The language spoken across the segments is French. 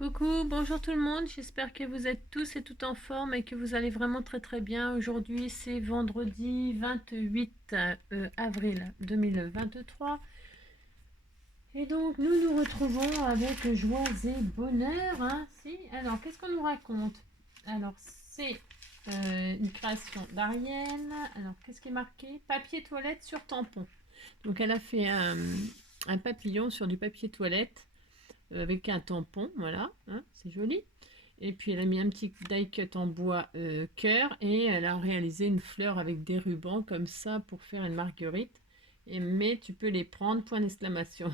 Coucou, bonjour tout le monde, j'espère que vous êtes tous et toutes en forme et que vous allez vraiment très bien. Aujourd'hui c'est vendredi 28 avril 2023 et donc nous nous retrouvons avec joie et bonheur. Si. Alors qu'est-ce qu'on nous raconte? Alors c'est une création d'Ariel. Alors qu'est-ce qui est marqué? Papier toilette sur tampon. Donc elle a fait un papillon sur du papier toilette avec un tampon, voilà, c'est joli. Et puis elle a mis un petit die cut en bois cœur et elle a réalisé une fleur avec des rubans comme ça pour faire une marguerite. Mais tu peux les prendre, point d'exclamation.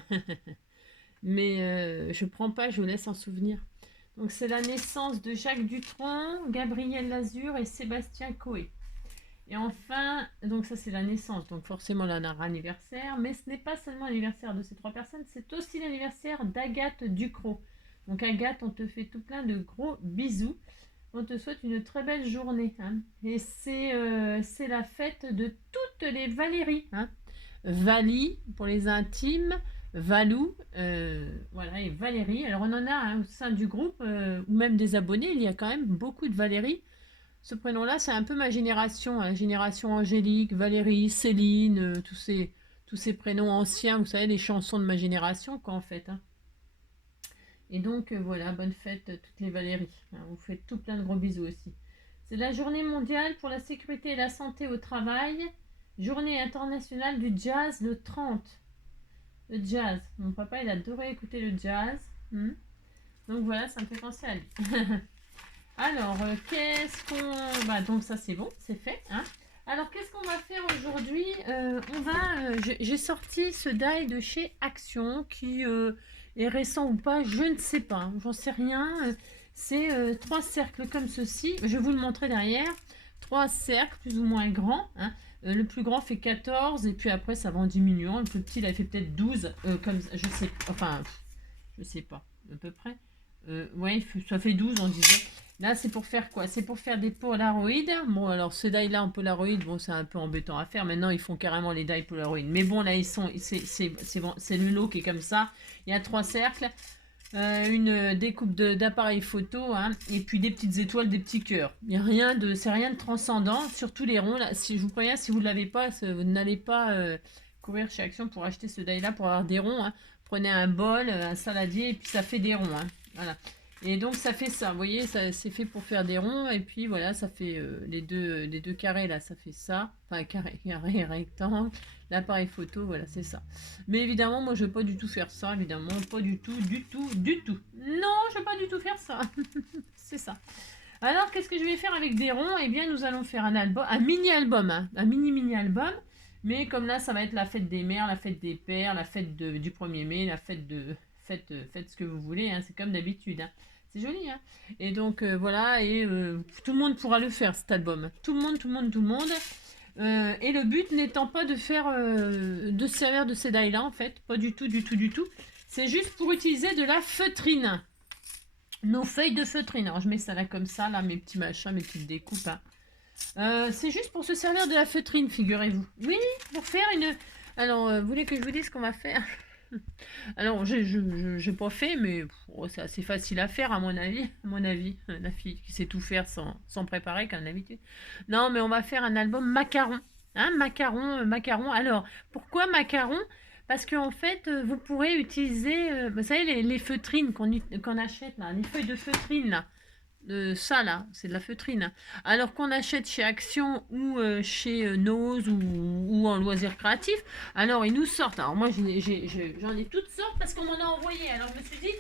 Mais je prends pas, je vous laisse en souvenir. Donc c'est la naissance de Jacques Dutronc, Gabriel Lazur et Sébastien Coé. Et enfin, donc ça c'est la naissance, donc forcément leur anniversaire, mais ce n'est pas seulement l'anniversaire de ces trois personnes, c'est aussi l'anniversaire d'Agathe Ducrot. Donc Agathe, on te fait tout plein de gros bisous. On te souhaite une très belle journée. Et c'est la fête de toutes les Valéries. Valie pour les intimes, Valou, voilà, et Valérie. Alors on en a au sein du groupe, ou même des abonnés, il y a quand même beaucoup de Valérie. Ce prénom-là, c'est un peu ma génération, génération Angélique, Valérie, Céline, tous ces prénoms anciens, vous savez, les chansons de ma génération, quoi, en fait. Et donc, voilà, bonne fête toutes les Valéries. Vous faites tout plein de gros bisous aussi. C'est la journée mondiale pour la sécurité et la santé au travail. Journée internationale du jazz le 30. Le jazz. Mon papa, il adorait écouter le jazz. Donc voilà, ça me fait penser à lui. Alors, qu'est-ce qu'on... Bah, donc ça c'est bon, c'est fait. Alors, qu'est-ce qu'on va faire aujourd'hui? J'ai sorti ce die de chez Action qui est récent ou pas, je ne sais pas. J'en sais rien. C'est trois cercles comme ceci. Je vais vous le montrer derrière. Trois cercles plus ou moins grands. Le plus grand fait 14 et puis après ça va en diminuant. Le plus petit, il a fait peut-être 12. Comme je sais, enfin, je sais pas, à peu près. Ouais, ça fait 12 on disait. Là, c'est pour faire quoi? C'est pour faire des Polaroid. Bon, alors ce die-là en Polaroid, bon, c'est un peu embêtant à faire. Maintenant, ils font carrément les die Polaroid. Mais bon, là, c'est le lot qui est comme ça. Il y a trois cercles, une découpe d'appareil photo, et puis des petites étoiles, des petits cœurs. Il y a c'est rien de transcendant. Surtout les ronds, là, si je vous préviens, si vous ne l'avez pas, vous n'allez pas courir chez Action pour acheter ce die-là pour avoir des ronds. Prenez un bol, un saladier, et puis ça fait des ronds. Voilà. Et donc ça fait ça, vous voyez, c'est fait pour faire des ronds, et puis voilà, ça fait les deux carrés là, ça fait ça, enfin carré, rectangle, l'appareil photo, voilà, c'est ça. Mais évidemment, moi je ne vais pas du tout faire ça, évidemment, pas du tout, du tout, du tout. Non, je ne vais pas du tout faire ça, c'est ça. Alors, qu'est-ce que je vais faire avec des ronds? Eh bien, nous allons faire un album, un mini-album, un mini-album. Mais comme là, ça va être la fête des mères, la fête des pères, la fête du 1er mai, la fête de... Faites ce que vous voulez, c'est comme d'habitude. C'est joli, Et donc, voilà, et tout le monde pourra le faire, cet album. Tout le monde, tout le monde, tout le monde. Et le but n'étant pas de faire... de se servir de ces die-là, en fait. Pas du tout, du tout, du tout. C'est juste pour utiliser de la feutrine. Nos feuilles de feutrine. Alors, je mets ça là comme ça, là, mes petits machins, mes petites découpes. C'est juste pour se servir de la feutrine, figurez-vous. Oui, pour faire une... Alors, vous voulez que je vous dise ce qu'on va faire? Alors, j'ai pas fait, mais c'est assez facile à faire, à mon avis. À mon avis, la fille qui sait tout faire sans préparer, comme d'habitude. Non, mais on va faire un album macaron. Macaron. Alors, pourquoi macaron? Parce qu'en fait, vous pourrez utiliser, vous savez, les feutrines qu'on achète, là, les feuilles de feutrine, là. Ça là, c'est de la feutrine. Alors qu'on achète chez Action ou chez Nose ou en loisirs créatifs, alors ils nous sortent. Alors moi j'en ai toutes sortes parce qu'on m'en a envoyé. Alors je me suis dit,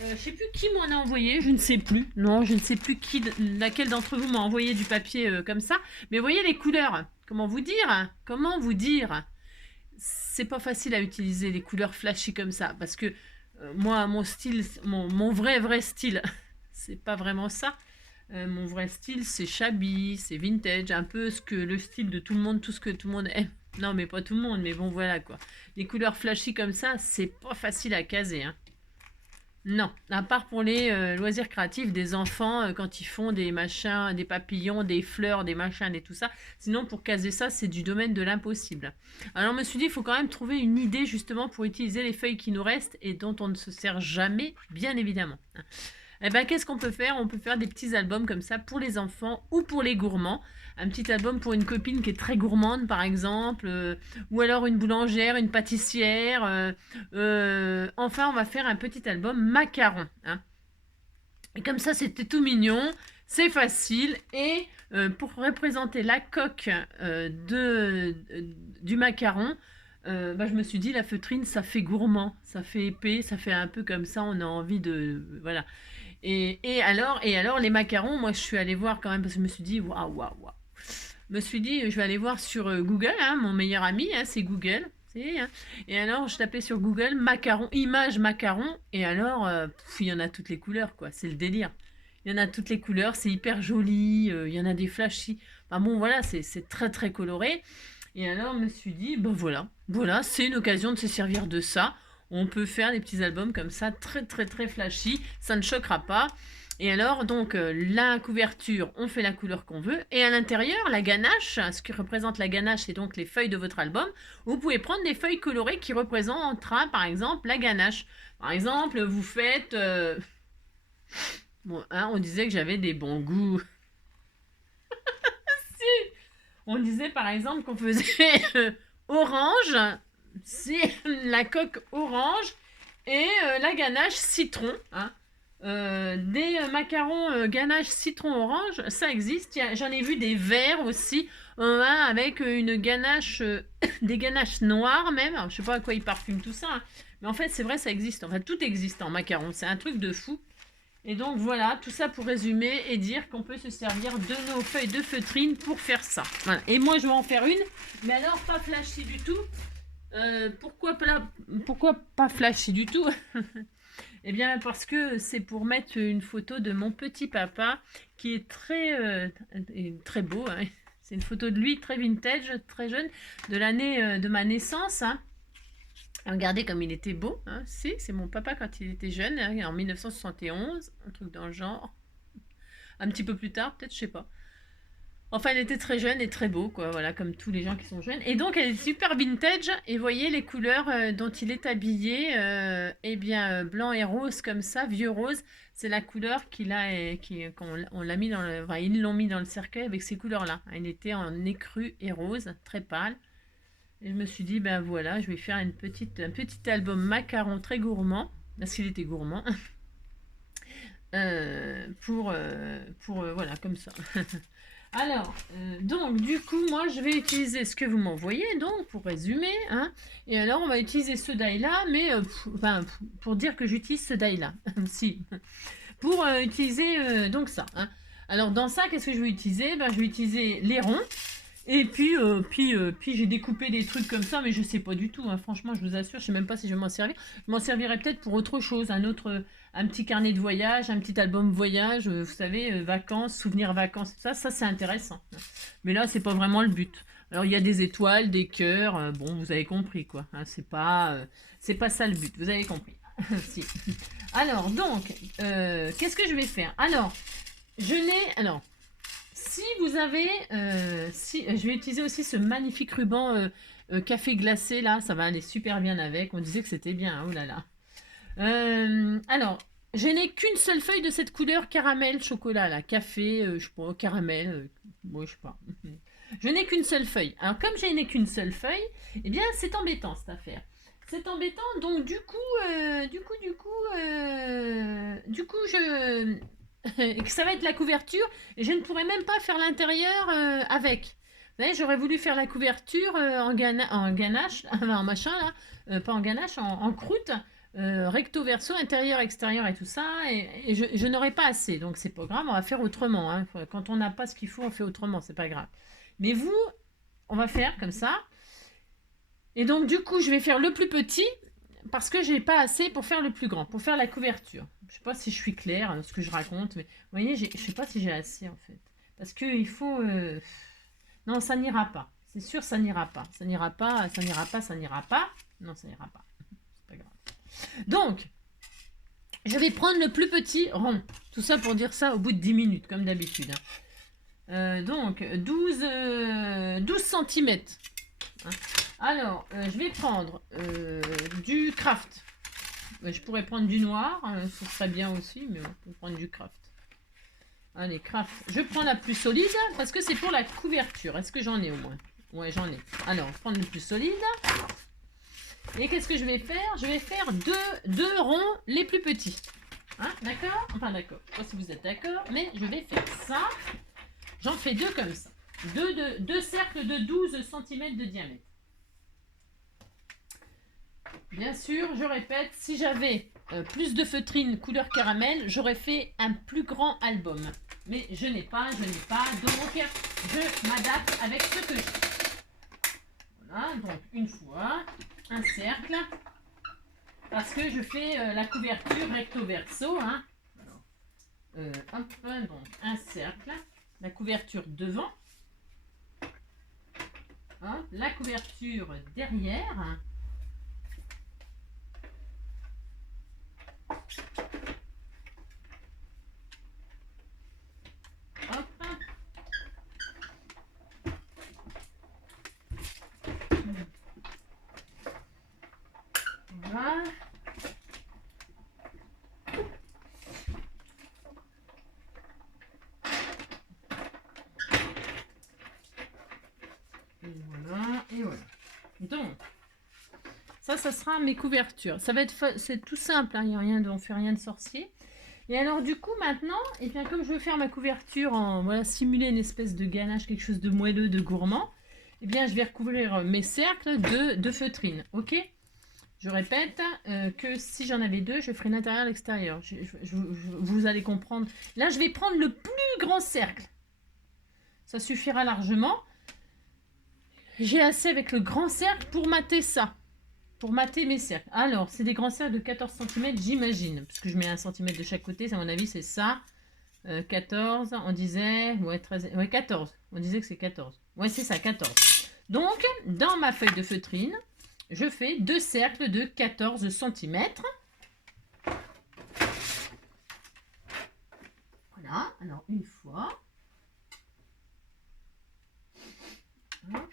je sais plus qui m'en a envoyé, je ne sais plus. Non, je ne sais plus laquelle d'entre vous m'a envoyé du papier comme ça. Mais vous voyez les couleurs. Comment vous dire? Comment vous dire? C'est pas facile à utiliser les couleurs flashy comme ça parce que moi mon style, mon vrai style. C'est pas vraiment ça. Mon vrai style, c'est shabby, c'est vintage, un peu le style de tout le monde, tout ce que tout le monde aime. Non, mais pas tout le monde, mais bon, voilà quoi. Les couleurs flashy comme ça, c'est pas facile à caser. Non, à part pour les loisirs créatifs des enfants, quand ils font des machins, des papillons, des fleurs, des machins, et tout ça. Sinon, pour caser ça, c'est du domaine de l'impossible. Alors, je me suis dit, il faut quand même trouver une idée justement pour utiliser les feuilles qui nous restent et dont on ne se sert jamais, bien évidemment. Eh ben, qu'est-ce qu'on peut faire? On peut faire des petits albums comme ça pour les enfants ou pour les gourmands. Un petit album pour une copine qui est très gourmande, par exemple, ou alors une boulangère, une pâtissière. Enfin, on va faire un petit album macaron, hein. Et comme ça, c'était tout mignon, c'est facile. Et pour représenter la coque du macaron, bah, je me suis dit, la feutrine, ça fait gourmand, ça fait épais, ça fait un peu comme ça, on a envie de... Voilà. Et alors, les macarons, moi, je suis allée voir quand même, parce que je me suis dit, waouh, waouh, waouh. Je me suis dit, je vais aller voir sur Google, hein, mon meilleur ami, hein, c'est Google. Hein. Et alors, je tapais sur Google macaron, image macaron, et alors, il y en a toutes les couleurs, quoi. C'est le délire. Il y en a toutes les couleurs, c'est hyper joli, il y en a des flashy. Enfin bon, voilà, c'est très très coloré. Et alors, je me suis dit, ben voilà, c'est une occasion de se servir de ça. On peut faire des petits albums comme ça, très très très flashy, ça ne choquera pas. Et alors, donc, la couverture, on fait la couleur qu'on veut. Et à l'intérieur, la ganache, ce qui représente la ganache, c'est donc les feuilles de votre album. Vous pouvez prendre des feuilles colorées qui représentent, par exemple, la ganache. Par exemple, vous faites... Bon, hein, on disait que j'avais des bons goûts. Si. On disait, par exemple, qu'on faisait orange. C'est la coque orange. Et la ganache citron, hein. Des macarons ganache citron orange, ça existe. J'en ai vu des verts aussi, avec une ganache, des ganaches noires même. Alors, je sais pas à quoi ils parfument tout ça, hein. Mais en fait, c'est vrai, ça existe. Enfin, tout existe en macaron. C'est un truc de fou. Et donc voilà, tout ça pour résumer et dire qu'on peut se servir de nos feuilles de feutrine pour faire ça. Voilà. Et moi, je vais en faire une, mais alors pas flashy du tout. Pourquoi pas flashy du tout? Eh bien, parce que c'est pour mettre une photo de mon petit papa qui est très beau, hein. C'est une photo de lui très vintage, très jeune, de l'année de ma naissance, hein. Regardez comme il était beau, hein. C'est mon papa quand il était jeune, hein, en 1971, un truc dans le genre. Un petit peu plus tard, peut-être, je sais pas. Enfin, il était très jeune et très beau, quoi, voilà, comme tous les gens qui sont jeunes. Et donc, elle est super vintage. Et voyez les couleurs dont il est habillé. Eh bien, blanc et rose comme ça, vieux rose. C'est la couleur qu'il a, qu'on l'a mis dans le, enfin, ils l'ont mis dans le cercueil avec ces couleurs-là. Il était en écru et rose, très pâle. Et je me suis dit, ben voilà, je vais faire un petit album macaron très gourmand, parce qu'il était gourmand, voilà, comme ça. Alors, donc, du coup, moi, je vais utiliser ce que vous m'envoyez, donc, pour résumer, hein. Et alors, on va utiliser ce die-là, mais, pour dire que j'utilise ce die-là, si, pour utiliser, donc, ça, hein. Alors, dans ça, qu'est-ce que je vais utiliser? Ben, je vais utiliser les ronds, et puis j'ai découpé des trucs comme ça, mais je sais pas du tout, hein. Franchement, je vous assure, je sais même pas si je vais m'en servir. Je m'en servirai peut-être pour autre chose, un petit carnet de voyage, un petit album voyage, vous savez, vacances, souvenirs vacances, ça c'est intéressant. Mais là, c'est pas vraiment le but. Alors, il y a des étoiles, des cœurs, bon, vous avez compris, quoi, hein, c'est pas ça le but, vous avez compris. Si. Alors, donc, qu'est-ce que je vais faire? Alors, si vous avez, je vais utiliser aussi ce magnifique ruban café glacé là, ça va aller super bien avec. On disait que c'était bien, hein, oh là là. Alors, je n'ai qu'une seule feuille de cette couleur caramel chocolat là, café, je sais pas, caramel, bon, je sais pas. Je n'ai qu'une seule feuille. Alors, comme je n'ai qu'une seule feuille, eh bien, c'est embêtant cette affaire. C'est embêtant, donc du coup, je et que ça va être la couverture et je ne pourrai même pas faire l'intérieur avec. Vous voyez, j'aurais voulu faire la couverture en ganache, en machin là, pas en ganache, en croûte, recto verso, intérieur, extérieur et tout ça, et je n'aurai pas assez, donc c'est pas grave, on va faire autrement, hein. Quand on n'a pas ce qu'il faut, on fait autrement, c'est pas grave. Mais vous, on va faire comme ça, et donc du coup, je vais faire le plus petit, parce que j'ai pas assez pour faire le plus grand, pour faire la couverture. Je sais pas si je suis claire dans ce que je raconte, mais vous voyez, je sais pas si j'ai assez en fait. Parce que il faut... Non, ça n'ira pas. C'est sûr, ça n'ira pas. Ça n'ira pas, ça n'ira pas, ça n'ira pas. Non, ça n'ira pas. C'est pas grave. Donc, je vais prendre le plus petit rond. Tout ça pour dire ça au bout de 10 minutes, comme d'habitude, hein. Donc, 12 cm. Hein. Alors, je vais prendre du craft. Ouais, je pourrais prendre du noir, ce serait bien aussi, mais on peut prendre du craft. Allez, craft. Je prends la plus solide parce que c'est pour la couverture. Est-ce que j'en ai au moins? Ouais, j'en ai. Alors, on va prendre le plus solide. Et qu'est-ce que je vais faire? Je vais faire deux ronds les plus petits. Hein, d'accord? Enfin, d'accord. Je sais pas si vous êtes d'accord, mais je vais faire ça. J'en fais deux comme ça. Deux cercles de 12 cm de diamètre. Bien sûr, je répète, si j'avais plus de feutrine couleur caramel, j'aurais fait un plus grand album. Mais je n'ai pas, donc je m'adapte avec ce que j'ai. Voilà, donc une fois, un cercle, parce que je fais la couverture recto verso. Hein. Alors, hop, donc un cercle, la couverture devant, hop, la couverture derrière. Hop. Voilà. Et voilà. Donc, ça sera mes couvertures. Ça va être, c'est tout simple, hein, on fait rien de sorcier. Et alors du coup maintenant, et bien comme je veux faire ma couverture en voilà simuler une espèce de ganache, quelque chose de moelleux, de gourmand, et bien je vais recouvrir mes cercles de feutrine. Ok? Je répète que si j'en avais deux, je ferai l'intérieur et l'extérieur. Vous allez comprendre. Là, je vais prendre le plus grand cercle. Ça suffira largement. J'ai assez avec le grand cercle pour mater ça. Pour mater mes cercles. Alors, c'est des grands cercles de 14 cm, j'imagine. Parce que je mets 1 cm de chaque côté. À mon avis, c'est ça. 14, on disait... Ouais, 13, ouais, 14. On disait que c'est 14. Ouais, c'est ça, 14. Donc, dans ma feuille de feutrine, je fais deux cercles de 14 cm. Voilà. Alors, une fois. Hop.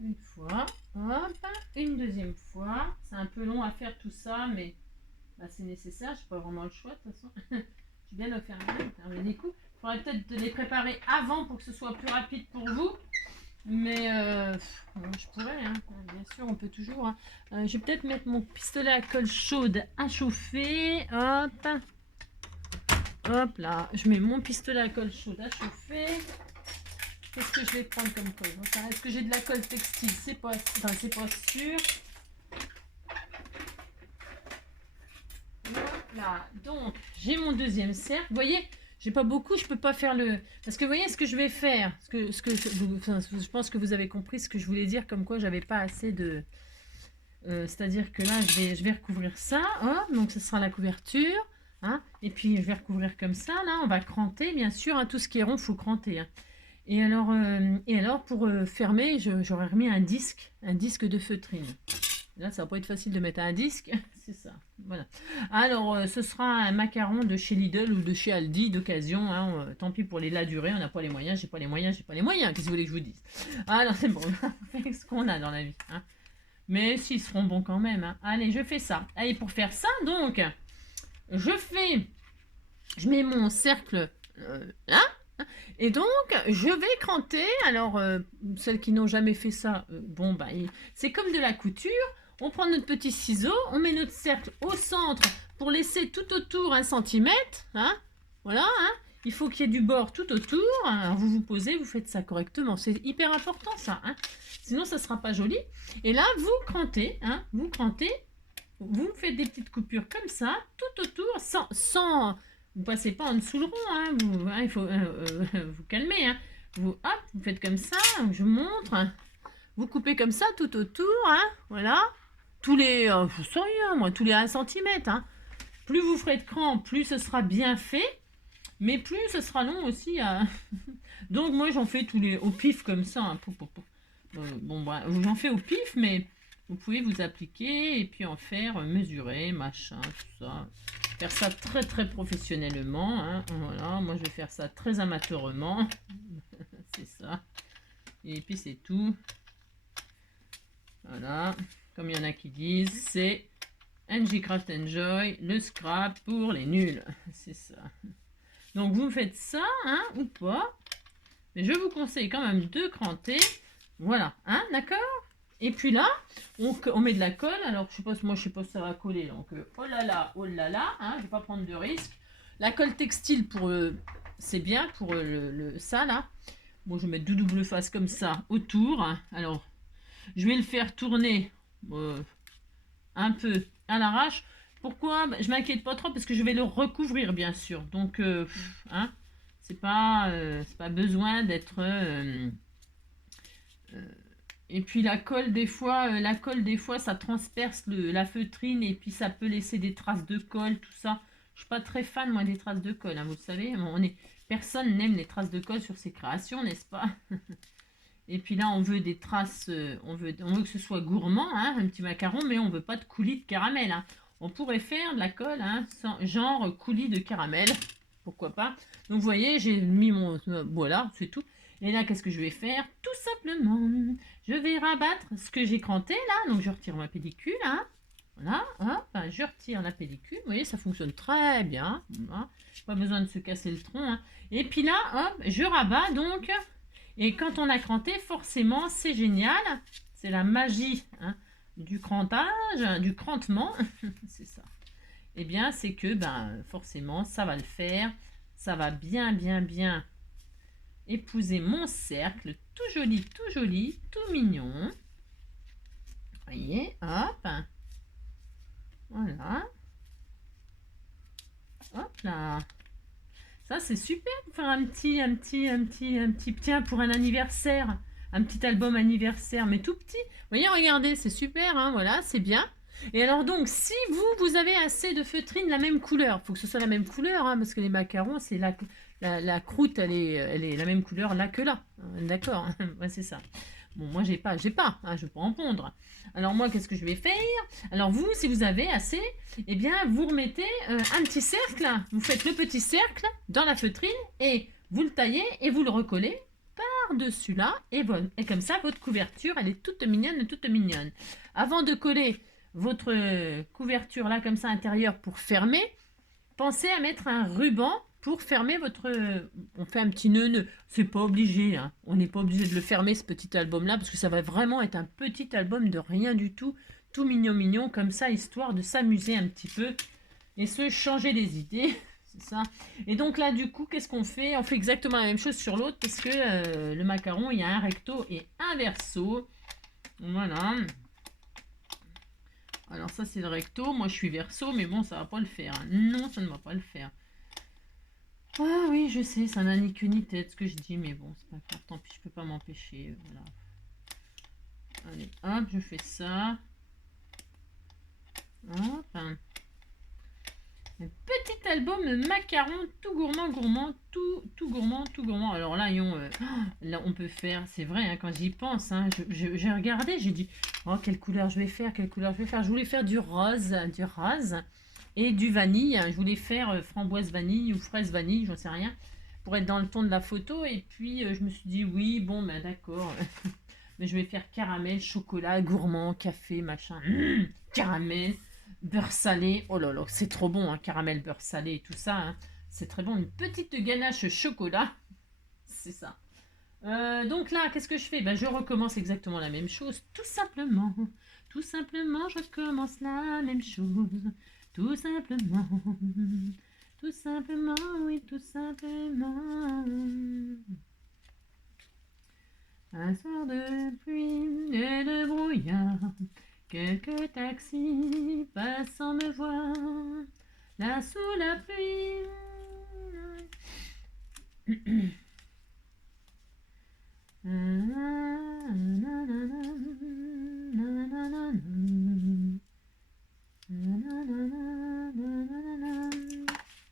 Une fois, hop, une deuxième fois. C'est un peu long à faire tout ça, mais bah, c'est nécessaire. Je n'ai pas vraiment le choix de toute façon. Je vais bien le faire des coups. Il faudrait peut-être les préparer avant pour que ce soit plus rapide pour vous. Mais je pourrais, hein. Bien sûr, on peut toujours. Hein. Je vais peut-être mettre mon pistolet à colle chaude à chauffer. Hop. Hop là. Je mets mon pistolet à colle chaude à chauffer. Qu'est-ce que je vais prendre comme colle? Est-ce que j'ai de la colle textile? C'est pas sûr. Voilà. Donc, j'ai mon deuxième cercle. Vous voyez, j'ai pas beaucoup, je peux pas faire le... Parce que vous voyez ce que je vais faire. Je pense que vous avez compris ce que je voulais dire, comme quoi j'avais pas assez de... C'est-à-dire que là, je vais recouvrir ça. Oh, donc, ce sera la couverture. Hein, et puis, je vais recouvrir comme ça. Là, on va cranter, bien sûr. Hein, tout ce qui est rond, il faut cranter. Hein. Et alors pour fermer, j'aurais remis un disque de feutrine. Là, ça va pas être facile de mettre un disque. C'est ça. Voilà. Alors, ce sera un macaron de chez Lidl ou de chez Aldi d'occasion. Hein. Tant pis pour la durée, on n'a pas les moyens. J'ai pas les moyens. Qu'est-ce que vous voulez que je vous dise? Alors, c'est bon. On fait ce qu'on a dans la vie. Hein. Mais s'ils seront bons quand même. Hein. Allez, je fais ça. Allez, pour faire ça, donc, je mets mon cercle là. Et donc, je vais cranter. Alors, celles qui n'ont jamais fait ça, bon, bah, c'est comme de la couture. On prend notre petit ciseau, on met notre cercle au centre pour laisser tout autour 1 cm. Hein, voilà, hein. Il faut qu'il y ait du bord tout autour. Alors, vous vous posez, vous faites ça correctement. C'est hyper important, ça. Hein. Sinon, ça ne sera pas joli. Et là, vous crantez. Hein, vous faites des petites coupures comme ça, tout autour, sans vous passez pas en dessous le rond, hein, il faut vous calmer. Hein. Vous faites comme ça, je vous montre. Hein. Vous coupez comme ça tout autour, hein, voilà. Tous les, je sais rien, moi, tous les 1 cm. Hein. Plus vous ferez de cran, plus ce sera bien fait, mais plus ce sera long aussi. Donc moi j'en fais tous les au pif comme ça, hein, Bon, bah, j'en fais au pif, mais vous pouvez vous appliquer et puis en faire mesurer, machin, tout ça. Faire ça très très professionnellement. Hein. Voilà, moi je vais faire ça très amateurement. C'est ça. Et puis c'est tout. Voilà. Comme il y en a qui disent, c'est NG Craft Enjoy, le scrap pour les nuls. C'est ça. Donc vous faites ça, hein, ou pas. Mais je vous conseille quand même de cranter. Voilà, hein, d'accord. Et puis là, on met de la colle. Alors moi je sais pas si ça va coller. Donc oh là là, hein, je vais pas prendre de risque. La colle textile pour c'est bien pour ça là. Bon, je vais mettre deux doubles faces comme ça autour. Alors, je vais le faire tourner un peu à l'arrache. Pourquoi? Je m'inquiète pas trop parce que je vais le recouvrir bien sûr. Donc, hein, c'est pas besoin d'être. Et puis la colle des fois, ça transperce la feutrine et puis ça peut laisser des traces de colle, tout ça. Je suis pas très fan moi des traces de colle, hein, vous le savez. Personne n'aime les traces de colle sur ses créations, n'est-ce pas? Et puis là, on veut des traces, on veut que ce soit gourmand, hein, un petit macaron, mais on veut pas de coulis de caramel. Hein. On pourrait faire de la colle, hein, genre coulis de caramel, pourquoi pas. Donc vous voyez, j'ai mis mon, voilà, c'est tout. Et là, qu'est-ce que je vais faire? Tout simplement, je vais rabattre ce que j'ai cranté là. Donc je retire ma pellicule, hein. Voilà, hop, je retire la pellicule. Vous voyez, ça fonctionne très bien. Voilà. Pas besoin de se casser le tronc. Hein. Et puis là, hop, je rabats donc. Et quand on a cranté, forcément, c'est génial. C'est la magie hein, du crantage, du crantement. C'est ça. Eh bien, c'est que forcément, ça va le faire. Ça va bien, bien, bien épouser mon cercle. Tout joli, tout mignon. Voyez, hop. Voilà. Hop là. Ça, c'est super pour faire un petit, tiens, pour un anniversaire. Un petit album anniversaire, mais tout petit. Vous voyez, regardez, c'est super, hein, voilà, c'est bien. Et alors donc, si vous avez assez de feutrine la même couleur, il faut que ce soit la même couleur, hein, parce que les macarons, c'est la croûte, elle est la même couleur là que là. D'accord, ouais, c'est ça. Bon, moi, j'ai pas, hein, je peux en pondre. Alors moi, qu'est-ce que je vais faire? Alors vous, si vous avez assez, eh bien, vous remettez un petit cercle, vous faites le petit cercle dans la feutrine et vous le taillez et vous le recollez par-dessus là. Et comme ça, votre couverture, elle est toute mignonne, toute mignonne. Avant de coller votre couverture là, comme ça, intérieure pour fermer, pensez à mettre un ruban pour fermer votre... On fait un petit nœud. C'est pas obligé. Hein. On n'est pas obligé de le fermer, ce petit album-là, parce que ça va vraiment être un petit album de rien du tout. Tout mignon, mignon, comme ça, histoire de s'amuser un petit peu et se changer les idées. C'est ça. Et donc là, du coup, qu'est-ce qu'on fait? On fait exactement la même chose sur l'autre, parce que le macaron, il y a un recto et un verso. Voilà. Alors ça, c'est le recto. Moi, je suis verso, mais bon, ça va pas le faire. Hein. Non, ça ne va pas le faire. Ah oui, je sais, ça n'a ni queue ni tête ce que je dis, mais bon, c'est pas grave, tant pis, je peux pas m'empêcher, voilà. Allez, hop, je fais ça. Hop. Un petit album macaron, tout gourmand, tout gourmand. Alors là, là on peut faire, c'est vrai, hein, quand j'y pense, hein, j'ai regardé, j'ai dit, oh, quelle couleur je vais faire. Je voulais faire du rose et du vanille. Je voulais faire framboise vanille ou fraise vanille, j'en sais rien, pour être dans le ton de la photo. Et puis je me suis dit oui, bon, ben d'accord. Mais je vais faire caramel, chocolat, gourmand, café, machin. Caramel, beurre salé. Oh là là, c'est trop bon, hein, caramel, beurre salé et tout ça. Hein. C'est très bon. Une petite ganache chocolat. C'est ça. Donc là, qu'est-ce que je fais? Je recommence exactement la même chose. Tout simplement, je recommence la même chose. Tout simplement, oui, tout simplement. Un soir de pluie et de brouillard, quelques taxis passant me voir, là sous la pluie.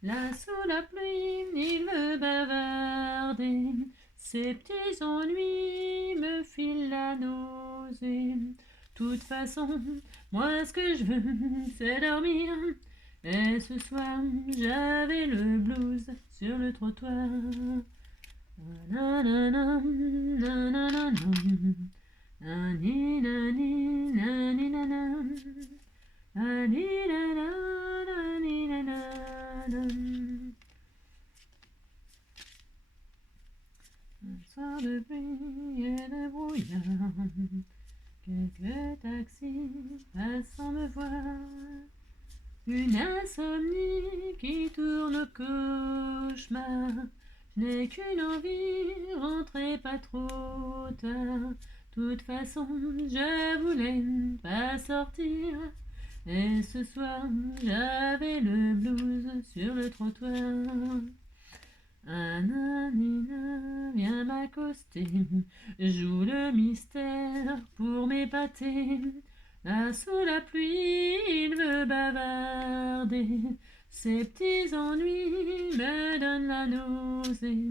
Là sous la pluie, il me bavardait, ces petits ennuis me file la nausée. Toute façon, moi ce que je veux, c'est dormir. Et ce soir, j'avais le blues sur le trottoir. Nanana, nanana, nani, nani, nani, nana. Nani, nana, nani, nana. Un soir de pluie et de brouillard, quelques taxis passant me voir. Une insomnie qui tourne au cauchemar. Je n'ai qu'une envie, rentrer pas trop tard. Toute façon, je voulais pas sortir. Et ce soir, j'avais le blues sur le trottoir. Un anina vient m'accoster, joue le mystère pour m'épater. Là sous la pluie, il veut bavarder. Ses petits ennuis me donnent la nausée.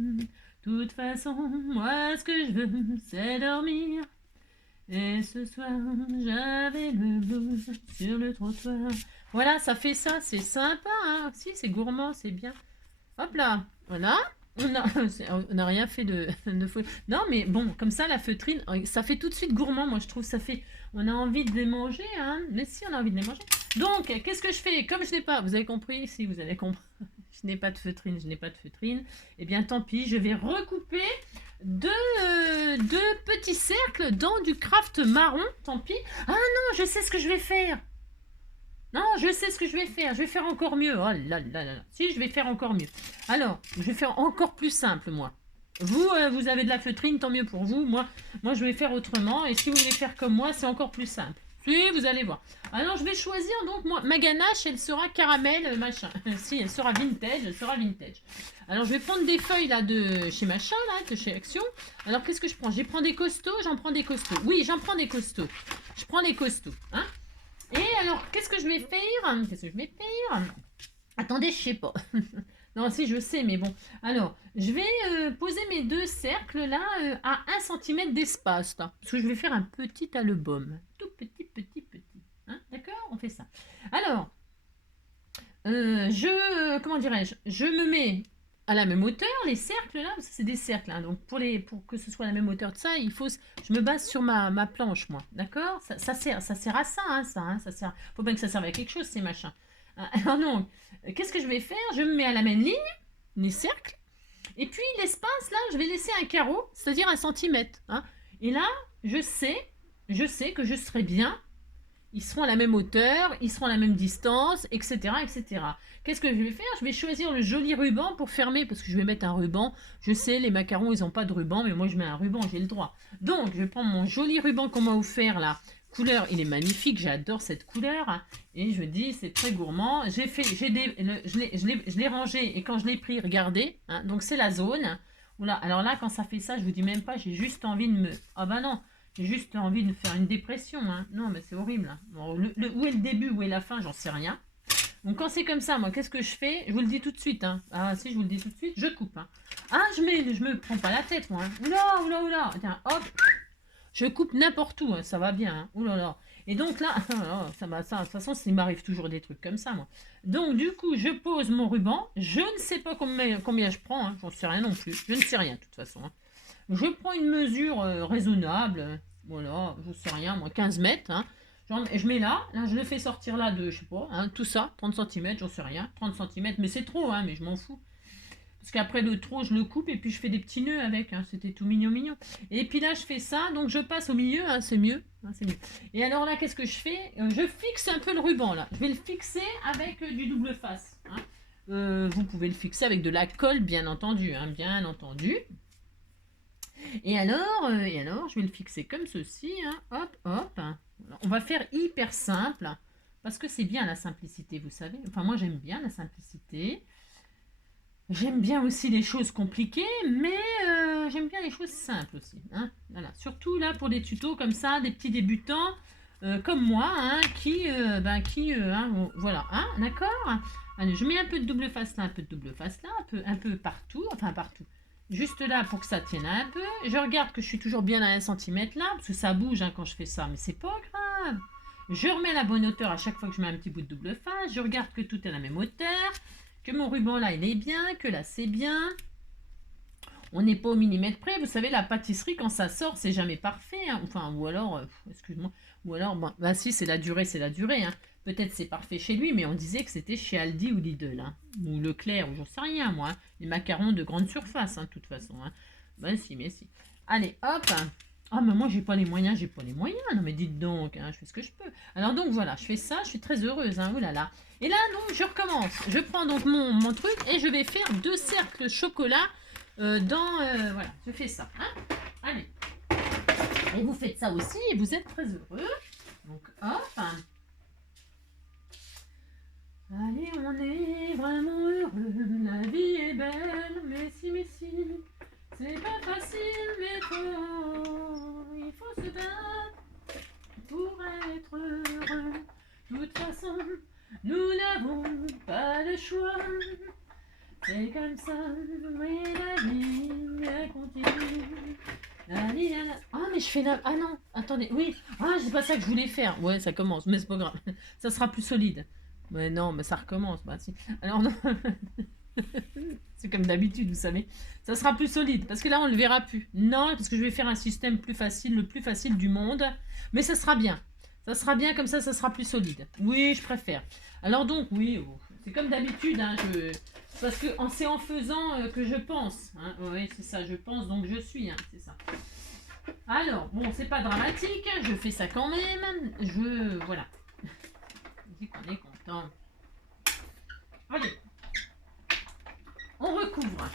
Toute façon, moi ce que je veux, c'est dormir. Et ce soir, j'avais le blues sur le trottoir. Voilà, ça fait ça, c'est sympa, hein. Si, c'est gourmand, c'est bien. Hop là, voilà. On a rien fait de faux. Non, mais bon, comme ça, la feutrine, ça fait tout de suite gourmand, moi je trouve. Ça fait, on a envie de les manger, hein. Mais si, on a envie de les manger. Donc, qu'est-ce que je fais? Comme je n'ai pas, vous avez compris? Si, vous avez compris. Je n'ai pas de feutrine, Eh bien, tant pis, je vais recouper deux petits cercles dans du craft marron, tant pis. Ah non, je sais ce que je vais faire. Non, je sais ce que je vais faire. Je vais faire encore mieux. Oh là là là. Si, je vais faire encore mieux. Alors, je vais faire encore plus simple, moi. Vous, vous avez de la feutrine, tant mieux pour vous. Moi, je vais faire autrement. Et si vous voulez faire comme moi, c'est encore plus simple. Si, vous allez voir. Alors, je vais choisir, donc, moi, ma ganache, elle sera caramel, machin. Si, elle sera vintage, Alors, je vais prendre des feuilles, là, de chez machin, là, de chez Action. Alors, qu'est-ce que je prends? Je prends des costauds, j'en prends des costauds. Oui, j'en prends des costauds. Je prends des costauds, hein. Et alors, qu'est-ce que je vais faire? Attendez, je sais pas. Non, si, je sais, mais bon. Alors, je vais poser mes deux cercles, là, à 1 cm d'espace, là. Parce que je vais faire un petit album. Tout petit. Hein, d'accord? On fait ça. Alors, comment dirais-je? Je me mets à la même hauteur, les cercles, là, parce que c'est des cercles, hein, donc pour que ce soit à la même hauteur de ça, je me base sur ma planche, moi, d'accord? Ça sert à ça, hein, ça sert, faut bien que ça serve à quelque chose, ces machins. Alors non, qu'est-ce que je vais faire? Je me mets à la même ligne, les cercles, et puis l'espace, là, je vais laisser un carreau, c'est-à-dire 1 centimètre, hein, et là, je sais que je serai bien. Ils seront à la même hauteur, ils seront à la même distance, etc. etc. Qu'est-ce que je vais faire? Je vais choisir le joli ruban pour fermer, parce que je vais mettre un ruban. Je sais, les macarons, ils n'ont pas de ruban, mais moi, je mets un ruban, j'ai le droit. Donc, je prends mon joli ruban qu'on m'a offert, là. Couleur, il est magnifique, j'adore cette couleur. Et je dis, c'est très gourmand. Je l'ai rangé, et quand je l'ai pris, regardez. Hein, donc, c'est la zone. Oula, alors là, quand ça fait ça, je vous dis même pas, j'ai juste envie de me... Ah bah non, j'ai juste envie de faire une dépression. Hein. Non, mais c'est horrible. Hein. Bon, où est le début, où est la fin, j'en sais rien. Donc quand c'est comme ça, moi, qu'est-ce que je fais? Je vous le dis tout de suite. Hein. Ah si, je vous le dis tout de suite, je coupe. Hein. Ah, je me prends pas la tête, moi. Hein. Oula. Tiens, hop. Je coupe n'importe où, hein. Ça va bien. Hein. Oulala. Et donc là, ça, de toute façon, il m'arrive toujours des trucs comme ça, moi. Donc du coup, je pose mon ruban. Je ne sais pas combien je prends. Hein. J'en sais rien non plus. Je ne sais rien, de toute façon. Hein. Je prends une mesure raisonnable, voilà, je sais rien, moi, 15 mètres, hein. Je mets là, je le fais sortir là de, je sais pas, hein, tout ça, 30 cm, j'en sais rien, 30 cm, mais c'est trop, hein, mais je m'en fous. Parce qu'après le trop, je le coupe et puis je fais des petits nœuds avec, hein, c'était tout mignon. Et puis là, je fais ça, donc je passe au milieu, hein, c'est mieux, hein, c'est mieux. Et alors là, qu'est-ce que je fais? Je fixe un peu le ruban, là. Je vais le fixer avec du double face. Hein. Vous pouvez le fixer avec de la colle, bien entendu, hein, bien entendu. Et alors, je vais le fixer comme ceci, hein, hop. On va faire hyper simple, parce que c'est bien la simplicité, vous savez. Enfin, moi, j'aime bien la simplicité. J'aime bien aussi les choses compliquées, mais j'aime bien les choses simples aussi. Hein, voilà. Surtout là, pour des tutos comme ça, des petits débutants comme moi, hein, voilà, hein, d'accord. Allez, je mets un peu de double face là, un peu de double face là, un peu partout, enfin partout. juste là pour que ça tienne un peu. Je regarde que je suis toujours bien à 1 centimètre là, parce que ça bouge hein, quand je fais ça, mais c'est pas grave. Je remets la bonne hauteur à chaque fois que je mets un petit bout de double face. Je regarde que tout est à la même hauteur, que mon ruban là il est bien, que là c'est bien. On n'est pas au millimètre près. Vous savez, la pâtisserie, quand ça sort, c'est jamais parfait. Hein. Enfin, ou alors, excuse-moi, ou alors, bon, bah si, c'est la durée, c'est la durée. Hein. Peut-être c'est parfait chez lui, mais on disait que c'était chez Aldi ou Lidl, hein. Ou Leclerc, ou j'en sais rien, moi. Hein. Les macarons de grande surface, hein, de toute façon. Hein. Ben si, mais si. Allez, hop. Ah, mais moi, j'ai pas les moyens, j'ai pas les moyens. Non, mais dites donc, hein, je fais ce que je peux. Alors donc, voilà, je fais ça, je suis très heureuse, hein, oulala. Et là, donc, je recommence. Je prends donc mon truc et je vais faire 2 cercles chocolat voilà, je fais ça. Hein, allez. Et vous faites ça aussi et vous êtes très heureux. Donc, hop. Allez, on est vraiment heureux. La vie est belle, mais si. C'est pas facile, mais il faut se battre pour être heureux. De toute façon, nous n'avons pas le choix. C'est comme ça, mais la vie, elle continue. Ah, mais je fais la... Ah non, attendez, oui. Ah, c'est pas ça que je voulais faire. Ouais, ça commence, mais c'est pas grave. Ça sera plus solide. Mais non, mais ça recommence. Bah, si. Alors, non. C'est comme d'habitude, vous savez. Ça sera plus solide, parce que là, on ne le verra plus. Non, parce que je vais faire un système plus facile, le plus facile du monde. Mais ça sera bien. Ça sera bien, comme ça sera plus solide. Oui, je préfère. Alors donc, oui, c'est comme d'habitude, hein, parce que c'est en faisant que je pense. Hein. Oui, c'est ça, je pense, donc je suis, hein, c'est ça. Alors, bon, c'est pas dramatique, je fais ça quand même. Voilà. On dit qu'on est content. Allez. On recouvre.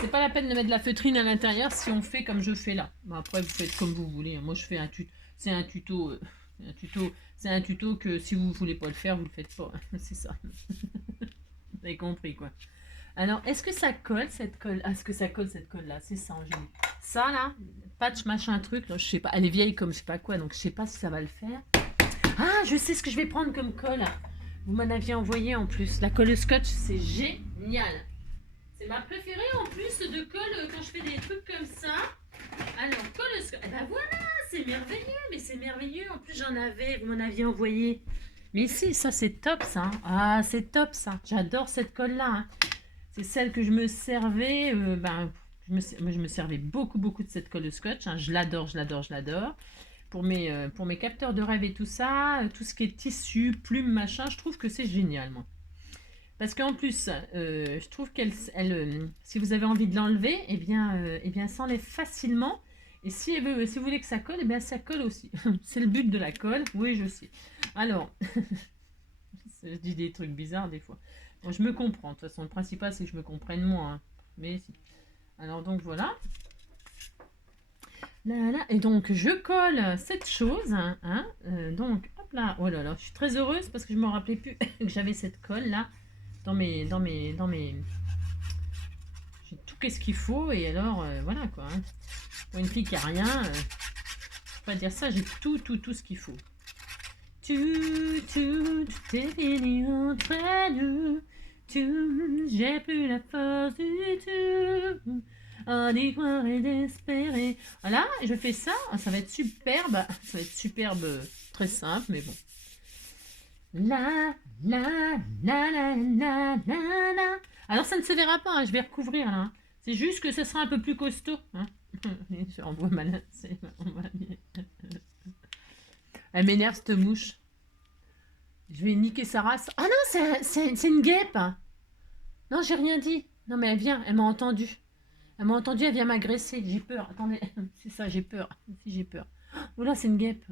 C'est pas la peine de mettre de la feutrine à l'intérieur si on fait comme je fais là. Bon, après, vous faites comme vous voulez. Moi, je fais un tuto. C'est un tuto. C'est un tuto que si vous voulez pas le faire, vous le faites pas. C'est ça. Vous avez compris quoi. Alors, est-ce que ça colle cette colle? Est-ce que ça colle cette colle là? C'est ça, Angélique. Ça là, patch machin truc. Là, je sais pas. Elle est vieille comme je sais pas quoi, donc je sais pas si ça va le faire. Ah, je sais ce que je vais prendre comme colle. Vous m'en aviez envoyé en plus. La colle scotch, c'est génial. C'est ma préférée en plus de colle quand je fais des trucs comme ça. Alors, colle scotch. Eh ben voilà, c'est merveilleux. Mais c'est merveilleux. En plus, j'en avais. Vous m'en aviez envoyé. Mais si, ça c'est top ça. Ah, c'est top ça. J'adore cette colle-là. Hein. C'est celle que je me servais. Je me servais beaucoup de cette colle scotch. Hein. Je l'adore. Pour mes capteurs de rêve et tout ça, tout ce qui est tissu, plumes, machin, je trouve que c'est génial, moi. Parce qu'en plus, je trouve si vous avez envie de l'enlever, eh bien, ça enlève facilement. Et si vous voulez que ça colle, eh bien, ça colle aussi. C'est le but de la colle. Oui, je sais. Alors, je dis des trucs bizarres des fois. Bon, je me comprends. De toute façon, le principal, c'est que je me comprenne moi. Hein. Mais si. Alors, donc, voilà. Là. Et donc, je colle cette chose. Hein, donc, hop là. Oh là là, je suis très heureuse parce que je ne me rappelais plus que j'avais cette colle là dans mes... J'ai tout qu'est-ce qu'il faut. Et alors, voilà quoi. Hein. Pour une fille qui n'a rien, je peux pas dire ça, j'ai tout ce qu'il faut. Tout est fini entre nous. J'ai plus la force du tout. On y croirait d'espérer. Voilà, je fais ça. Ça va être superbe. Ça va être superbe, très simple, mais bon. La. Alors, ça ne se verra pas. Hein, je vais recouvrir là. C'est juste que ça sera un peu plus costaud. Hein. On voit malin. Elle m'énerve cette mouche. Je vais niquer sa race. Ah non, c'est une guêpe. Non, j'ai rien dit. Non, mais elle vient. Elle m'a entendu. Elle m'a entendu, elle vient m'agresser. J'ai peur. Attendez, c'est ça, j'ai peur. Si, j'ai peur. Oh là, c'est une guêpe.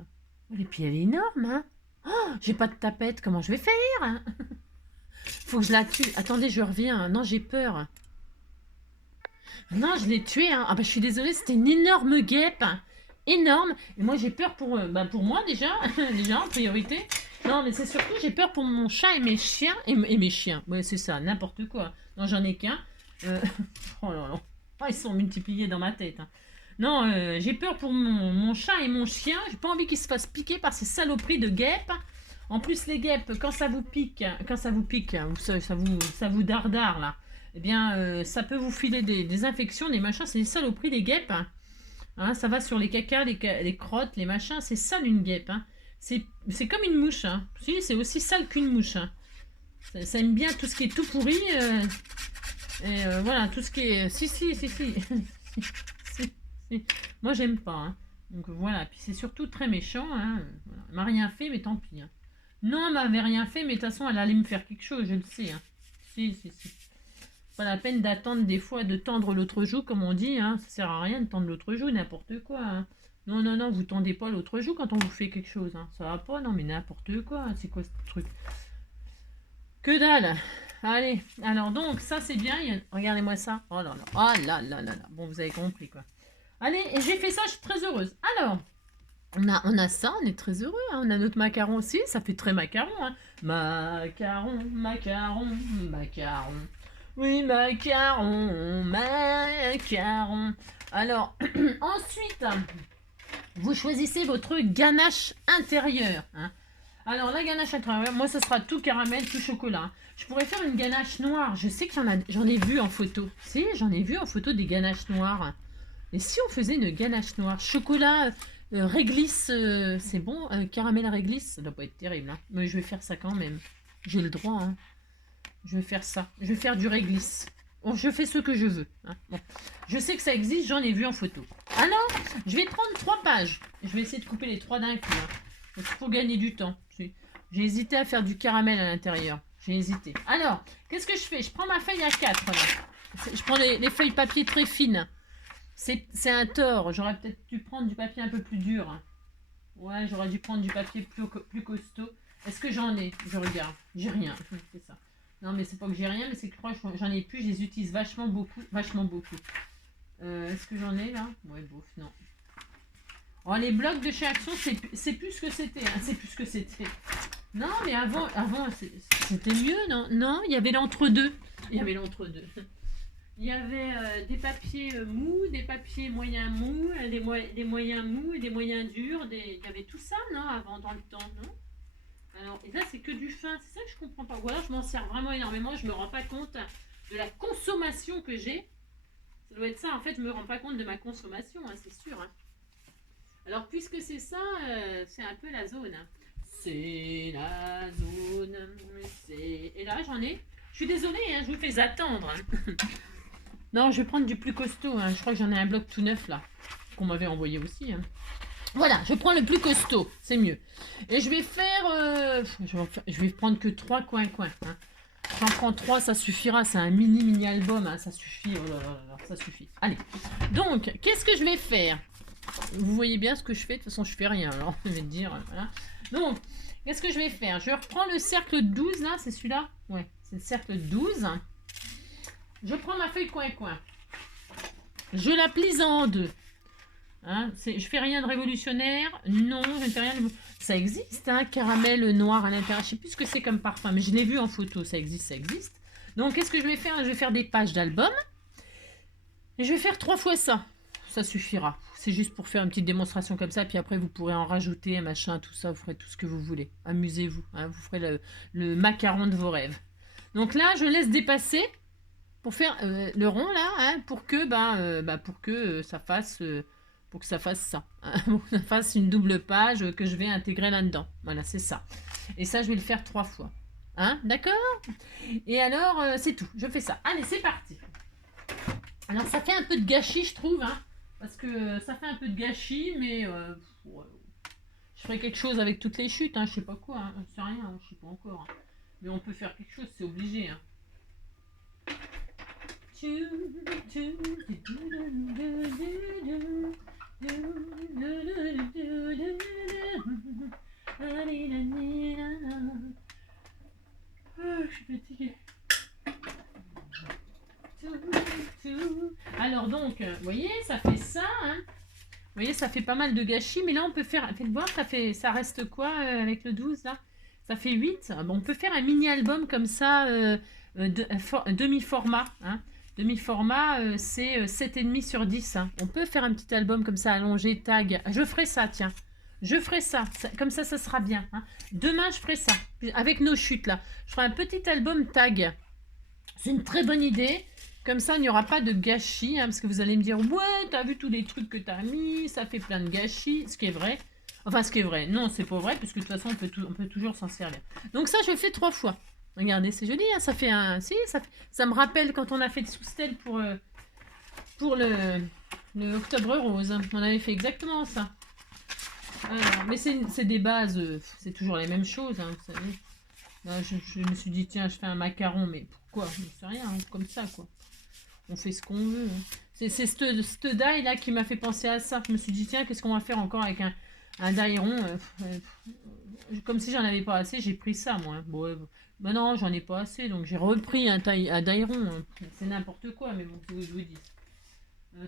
Et puis elle est énorme, hein. Oh, j'ai pas de tapette. Comment je vais faire, hein. Faut que je la tue. Attendez, je reviens. Non, j'ai peur. Non, je l'ai tuée. Hein. Ah bah, je suis désolée, c'était une énorme guêpe. Énorme. Et moi, j'ai peur pour moi, déjà. Déjà, en priorité. Non, mais c'est surtout, j'ai peur pour mon chat et mes chiens. Et mes chiens. Ouais, c'est ça, n'importe quoi. Non, j'en ai qu'un. Oh là là. Oh, ils sont multipliés dans ma tête. Hein. Non, j'ai peur pour mon chat et mon chien. J'ai pas envie qu'ils se fassent piquer par ces saloperies de guêpes. En plus, les guêpes, quand ça vous pique, ou ça vous dardare là, eh bien, ça peut vous filer des infections, des machins. C'est des saloperies, les guêpes. Hein, ça va sur les cacas, les crottes, les machins. C'est sale une guêpe. Hein. C'est comme une mouche. Hein. Si, c'est aussi sale qu'une mouche. Hein. Ça aime bien tout ce qui est tout pourri. Et voilà, tout ce qui est... Si. Si. Moi, j'aime pas. Hein. Donc voilà, puis c'est surtout très méchant. Hein. Voilà. Elle m'a rien fait, mais tant pis. Hein. Non, elle m'avait rien fait, mais de toute façon, elle allait me faire quelque chose, je le sais. Hein. Si. Pas la peine d'attendre des fois de tendre l'autre joue, comme on dit. Hein. Ça sert à rien de tendre l'autre joue, n'importe quoi. Hein. Non, vous tendez pas l'autre joue quand on vous fait quelque chose. Hein. Ça va pas, non, mais n'importe quoi. Hein. C'est quoi ce truc? Que dalle. Allez, alors donc, ça c'est bien. Regardez-moi ça. Oh là là. Bon, vous avez compris quoi. Allez, et j'ai fait ça, je suis très heureuse. Alors, on a ça, on est très heureux. Hein. On a notre macaron aussi, ça fait très macaron. Hein. Macaron. Oui, macaron. Alors, ensuite, vous choisissez votre ganache intérieure. Hein. Alors, la ganache intérieure, moi, ça sera tout caramel, tout chocolat. Je pourrais faire une ganache noire. Je sais que j'en ai vu en photo. Si, j'en ai vu en photo des ganaches noires. Et si on faisait une ganache noire, chocolat réglisse, c'est bon, caramel réglisse, ça doit pas être terrible. Hein. Mais je vais faire ça quand même. J'ai le droit. Hein. Je vais faire ça. Je vais faire du réglisse. Bon, je fais ce que je veux. Hein. Bon. Je sais que ça existe, j'en ai vu en photo. Alors, je vais prendre 3 pages. Je vais essayer de couper les 3 d'un coup. Hein. Pour gagner du temps. J'ai hésité à faire du caramel à l'intérieur. J'ai hésité. Alors, qu'est-ce que je fais? Je prends ma feuille A4. Là. Je prends les feuilles papier très fines. C'est un tort. J'aurais peut-être dû prendre du papier un peu plus dur. Hein. Ouais, j'aurais dû prendre du papier plus costaud. Est-ce que j'en ai? Je regarde. J'ai rien. C'est ça. Non, mais c'est pas que j'ai rien, mais c'est que je crois que j'en ai plus. Je les utilise vachement beaucoup. Est-ce que j'en ai là? Ouais, bof, non. Oh, les blocs de chez Action, c'est plus ce que c'était. Hein. C'est plus ce que c'était. Non, mais avant c'était mieux, non? Non, il y avait l'entre-deux. Il y avait des papiers mous, des papiers moyens mous, des moyens mous et des moyens durs. Il y avait tout ça, non? Avant, dans le temps, non? Alors, et là, c'est que du fin. C'est ça que je comprends pas. Ou alors, je m'en sers vraiment énormément. Je me rends pas compte de la consommation que j'ai. Ça doit être ça. En fait, je me rends pas compte de ma consommation, hein, c'est sûr. Hein. Alors, puisque c'est ça, c'est un peu la zone. Hein. C'est la zone. Et là, j'en ai. Je suis désolée, hein, je vous fais attendre. Hein. Non, je vais prendre du plus costaud. Hein. Je crois que j'en ai un bloc tout neuf là. Qu'on m'avait envoyé aussi. Hein. Voilà, je prends le plus costaud. C'est mieux. Et je vais faire. Je vais prendre que 3 coins. Hein. J'en prends 3, ça suffira. C'est un mini album. Hein. Ça suffit. Oh là là, ça suffit. Allez. Donc, qu'est-ce que je vais faire? Vous voyez bien ce que je fais. De toute façon, je fais rien. Alors, je vais te dire. Voilà. Donc, qu'est-ce que je vais faire? Je reprends le cercle 12, là. C'est celui-là? Ouais, c'est le cercle 12. Je prends ma feuille coin. Je la plie en 2. Hein, je fais rien de révolutionnaire. Non, je ne fais rien de... Ça existe, hein, caramel noir à l'intérieur. Je sais plus ce que c'est comme parfum, mais je l'ai vu en photo. Ça existe. Donc, qu'est-ce que je vais faire? Je vais faire des pages d'album. Et je vais faire 3 fois ça. Ça suffira. C'est juste pour faire une petite démonstration comme ça. Puis après, vous pourrez en rajouter, machin, tout ça. Vous ferez tout ce que vous voulez. Amusez-vous. Hein, vous ferez le macaron de vos rêves. Donc là, je laisse dépasser pour faire le rond là, hein, pour que ça fasse ça. Hein, pour que ça fasse une double page que je vais intégrer là-dedans. Voilà, c'est ça. Et ça, je vais le faire 3 fois. Hein, d'accord? Et alors, c'est tout. Je fais ça. Allez, c'est parti. Alors, ça fait un peu de gâchis, je trouve, hein. Parce que ça fait un peu de gâchis, mais je ferai quelque chose avec toutes les chutes, hein, je sais pas quoi, hein, je sais rien, je sais pas encore. Hein. Mais on peut faire quelque chose, c'est obligé. Hein. Je suis fatiguée. Alors donc, vous voyez, ça fait ça. Hein. Vous voyez, ça fait pas mal de gâchis. Mais là, on peut faire... Faites voir, ça reste quoi avec le 12 là? Ça fait 8. Bon, on peut faire un mini-album comme ça, demi-format. Hein. Demi-format, c'est 7,5 sur 10. Hein. On peut faire un petit album comme ça, allongé, tag. Je ferai ça, tiens. Je ferai ça. Comme ça sera bien. Hein. Demain, je ferai ça. Avec nos chutes, là. Je ferai un petit album tag. C'est une très bonne idée. Comme ça, il n'y aura pas de gâchis. Hein, parce que vous allez me dire, ouais, t'as vu tous les trucs que t'as mis. Ça fait plein de gâchis. Ce qui est vrai. Enfin, ce qui est vrai. Non, c'est pas vrai. Puisque de toute façon, on peut toujours s'en servir. Donc ça, je le fais 3 fois. Regardez, c'est joli. Hein, ça fait un... Si, ça me rappelle quand on a fait le sous-stèle pour le Octobre Rose. On avait fait exactement ça. Alors, mais c'est des bases, c'est toujours les mêmes choses, hein, vous savez. Là, je me suis dit, tiens, je fais un macaron, mais pourquoi? Je ne sais rien, hein, comme ça, quoi. On fait ce qu'on veut. Hein. C'est cette die là qui m'a fait penser à ça. Je me suis dit, tiens, qu'est-ce qu'on va faire encore avec un die rond comme si j'en avais pas assez, j'ai pris ça, moi. Hein. Bon, ben non, j'en ai pas assez, donc j'ai repris un die rond. Hein. C'est n'importe quoi, mais bon, c'est ce que je vous dis.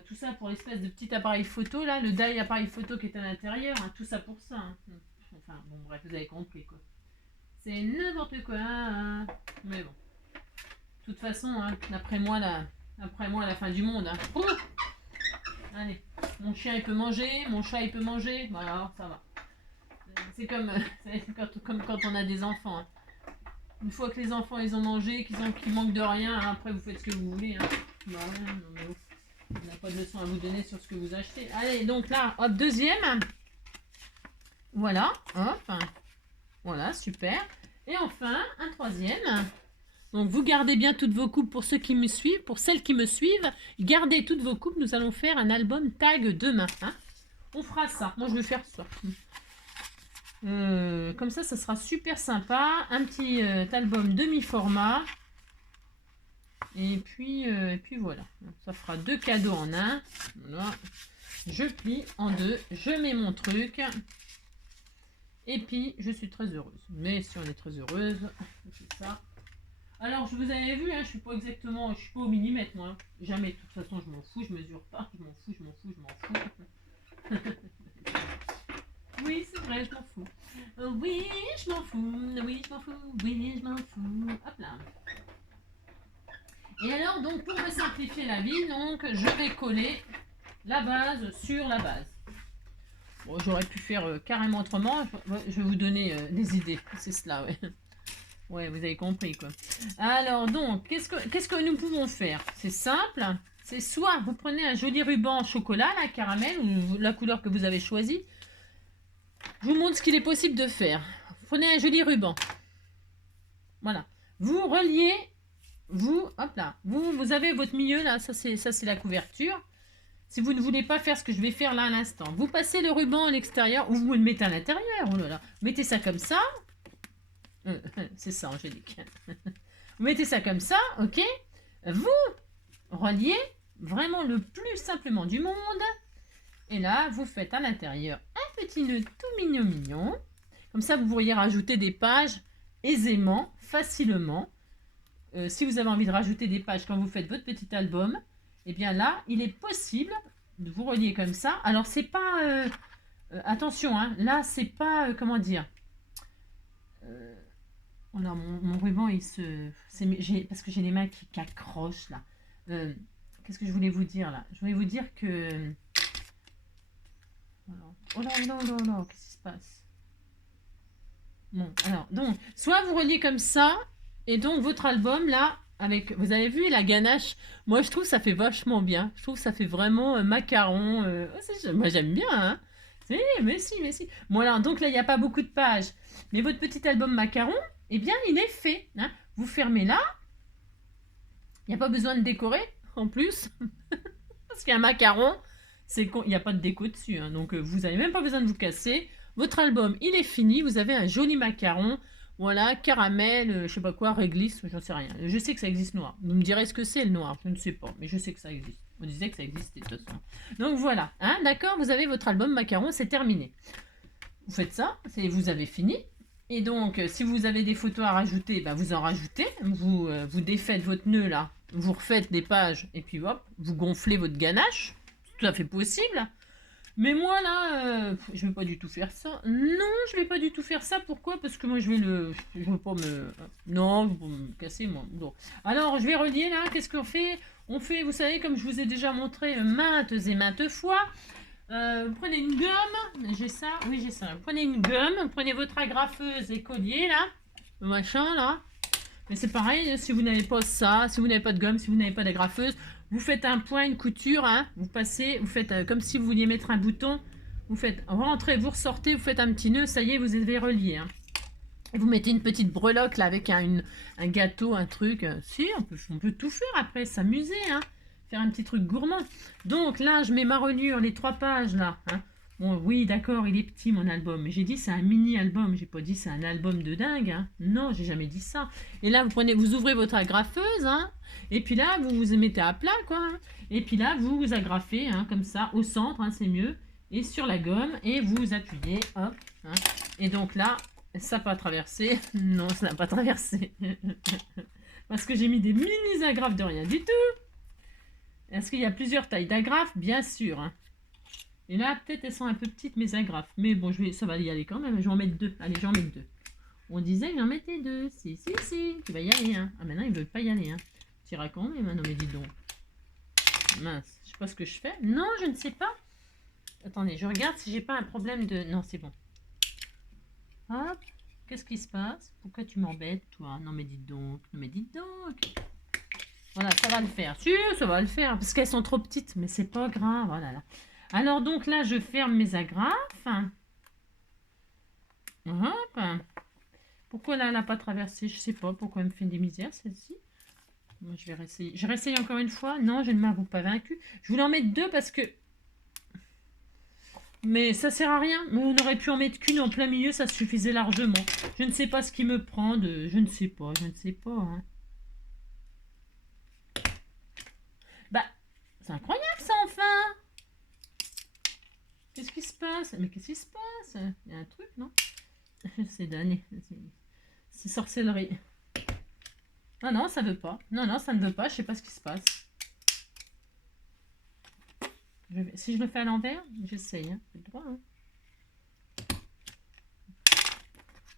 Tout ça pour l'espèce de petit appareil photo, là, le die appareil photo qui est à l'intérieur, hein, tout ça pour ça. Hein. Enfin, bon, bref, vous avez compris, quoi. C'est n'importe quoi, hein. Mais bon. De toute façon, hein, après moi, la fin du monde. Hein. Allez, mon chien, il peut manger, mon chat, il peut manger, voilà, alors, ça va. C'est comme quand on a des enfants. Hein. Une fois que les enfants, ils ont mangé, qu'ils manquent de rien, hein, après, vous faites ce que vous voulez. Hein. Bah, ouais, non, mais ouf. On n'a pas de leçon à vous donner sur ce que vous achetez. Allez, donc là, hop, deuxième. Voilà, hop. Voilà, super. Et enfin, un troisième. Donc, vous gardez bien toutes vos coupes pour ceux qui me suivent. Pour celles qui me suivent, gardez toutes vos coupes. Nous allons faire un album tag demain. Hein. On fera ça. Moi, je vais faire ça. Comme ça sera super sympa. Un petit album demi-format. Et puis voilà, ça fera 2 cadeaux en un. Voilà. Je plie en 2, je mets mon truc. Et puis, je suis très heureuse. Mais si on est très heureuse, c'est ça. Alors, je vous avais vu, hein, je suis pas au millimètre, moi. Jamais, de toute façon, je m'en fous, je mesure pas. Je m'en fous. Oui, c'est vrai, je m'en fous. Oui, je m'en fous. Oui, je m'en fous. Oui, je m'en fous. Hop là. Et alors, donc, pour me simplifier la vie, donc, je vais coller la base sur la base. Bon, j'aurais pu faire carrément autrement. Je vais vous donner des idées. C'est cela, ouais. Ouais, vous avez compris, quoi. Alors, donc, qu'est-ce que nous pouvons faire? C'est simple. C'est soit vous prenez un joli ruban chocolat, la caramel, ou la couleur que vous avez choisie. Je vous montre ce qu'il est possible de faire. Vous prenez un joli ruban. Voilà. Vous reliez... hop là, vous avez votre milieu là, ça c'est la couverture. Si vous ne voulez pas faire ce que je vais faire là à l'instant, vous passez le ruban à l'extérieur ou vous le mettez à l'intérieur. Oh là là, mettez ça comme ça. C'est ça, Angélique. Vous mettez ça comme ça, ok. Vous reliez vraiment le plus simplement du monde. Et là, vous faites à l'intérieur un petit nœud tout mignon. Comme ça, vous pourriez rajouter des pages aisément, facilement. Si vous avez envie de rajouter des pages quand vous faites votre petit album, et bien là, il est possible de vous relier comme ça. Alors, c'est pas... attention, hein, là, c'est pas... comment dire oh là, mon ruban, il se... parce que j'ai les mains qui accrochent, là. Qu'est-ce que je voulais vous dire, là? Je voulais vous dire que... oh là, qu'est-ce qui se passe? Bon, alors, donc, soit vous reliez comme ça... Et donc, votre album, là, vous avez vu la ganache? Moi, je trouve que ça fait vachement bien. Je trouve que ça fait vraiment macaron. Moi, j'aime bien, hein. Mais si. Voilà, donc là, il n'y a pas beaucoup de pages. Mais votre petit album macaron, eh bien, il est fait. Hein. Vous fermez là. Il n'y a pas besoin de décorer, en plus. Parce qu'un macaron, il n'y a pas de déco dessus. Hein. Donc, vous n'avez même pas besoin de vous casser. Votre album, il est fini. Vous avez un joli macaron. Voilà, caramel, je sais pas quoi, réglisse, j'en sais rien. Je sais que ça existe noir. Vous me direz ce que c'est le noir, je ne sais pas, mais je sais que ça existe. On disait que ça existait de toute façon. Donc voilà, hein, d'accord, vous avez votre album macaron, c'est terminé. Vous faites ça, vous avez fini. Et donc, si vous avez des photos à rajouter, bah, vous en rajoutez. Vous défaites votre nœud là, vous refaites des pages, et puis hop, vous gonflez votre ganache. C'est tout à fait possible. Mais moi, là, je ne vais pas du tout faire ça. Non, je ne vais pas du tout faire ça. Pourquoi? Parce que moi, je veux pas me... Non, je ne veux pas me casser, moi. Bon. Alors, je vais relier, là. Qu'est-ce qu'on fait? On fait, vous savez, comme je vous ai déjà montré maintes et maintes fois, Vous prenez une gomme, j'ai ça, oui j'ai ça. Vous prenez une gomme, vous prenez votre agrafeuse et collier là, le machin là. Mais c'est pareil, si vous n'avez pas ça, si vous n'avez pas de gomme, si vous n'avez pas d'agrafeuse, vous faites un point, une couture, hein, vous passez, vous faites comme si vous vouliez mettre un bouton, vous faites rentrer, vous ressortez, vous faites un petit nœud, ça y est, vous avez relié. Hein. Et vous mettez une petite breloque là avec un gâteau, un truc. Si, on peut tout faire après, s'amuser, hein. Faire un petit truc gourmand. Donc là, je mets ma reliure, les 3 pages là. Hein. Bon, oui, d'accord, il est petit mon album. Mais j'ai dit c'est un mini-album. J'ai pas dit c'est un album de dingue. Hein. Non, j'ai jamais dit ça. Et là, vous ouvrez votre agrafeuse. Hein. Et puis là, vous vous mettez à plat, quoi. Hein. Et puis là, vous agrafez, hein, comme ça, au centre, hein, c'est mieux. Et sur la gomme. Et vous appuyez, hop. Hein. Et donc là, ça n'a pas traversé. Non, ça n'a pas traversé. Parce que j'ai mis des mini-agrafes de rien du tout. Est-ce qu'il y a plusieurs tailles d'agrafes? Bien sûr. Hein. Et là, peut-être elles sont un peu petites, mes agrafes. Mais bon, ça va y aller quand même. Je vais en mettre 2. Allez, j'en mets 2. On disait que j'en mettais 2. Si. Tu vas y aller. Hein. Ah, maintenant, ils ne veulent pas y aller. Hein. Tu racontes, mais maintenant, mais dis donc. Mince, je sais pas ce que je fais. Non, je ne sais pas. Attendez, je regarde si j'ai pas un problème de... Non, c'est bon. Hop. Qu'est-ce qui se passe? Pourquoi tu m'embêtes, toi? Non, mais dites donc. Non, mais dites donc. Voilà, ça va le faire. Si, ça va le faire. Parce qu'elles sont trop petites. Mais c'est pas grave. Voilà, là. Alors, donc là, je ferme mes agrafes. Hop. Pourquoi là, elle n'a pas traversé? Je sais pas. Pourquoi elle me fait des misères, celle-ci. Moi, je vais réessayer. Je réessaye encore une fois. Non, je ne m'avoue pas vaincu. Je voulais en mettre 2 parce que... Mais ça sert à rien. Mais on aurait pu en mettre qu'une en plein milieu, ça suffisait largement. Je ne sais pas ce qui me prend de... Je ne sais pas. Hein. Bah, c'est incroyable ça, enfin. Qu'est-ce qui se passe? Mais qu'est-ce qui se passe? Il y a un truc, non? C'est damné. C'est sorcellerie. Non, ça veut pas. Non, ça ne veut pas. Je sais pas ce qui se passe. Si je le fais à l'envers, j'essaye. Hein. C'est le droit. Hein.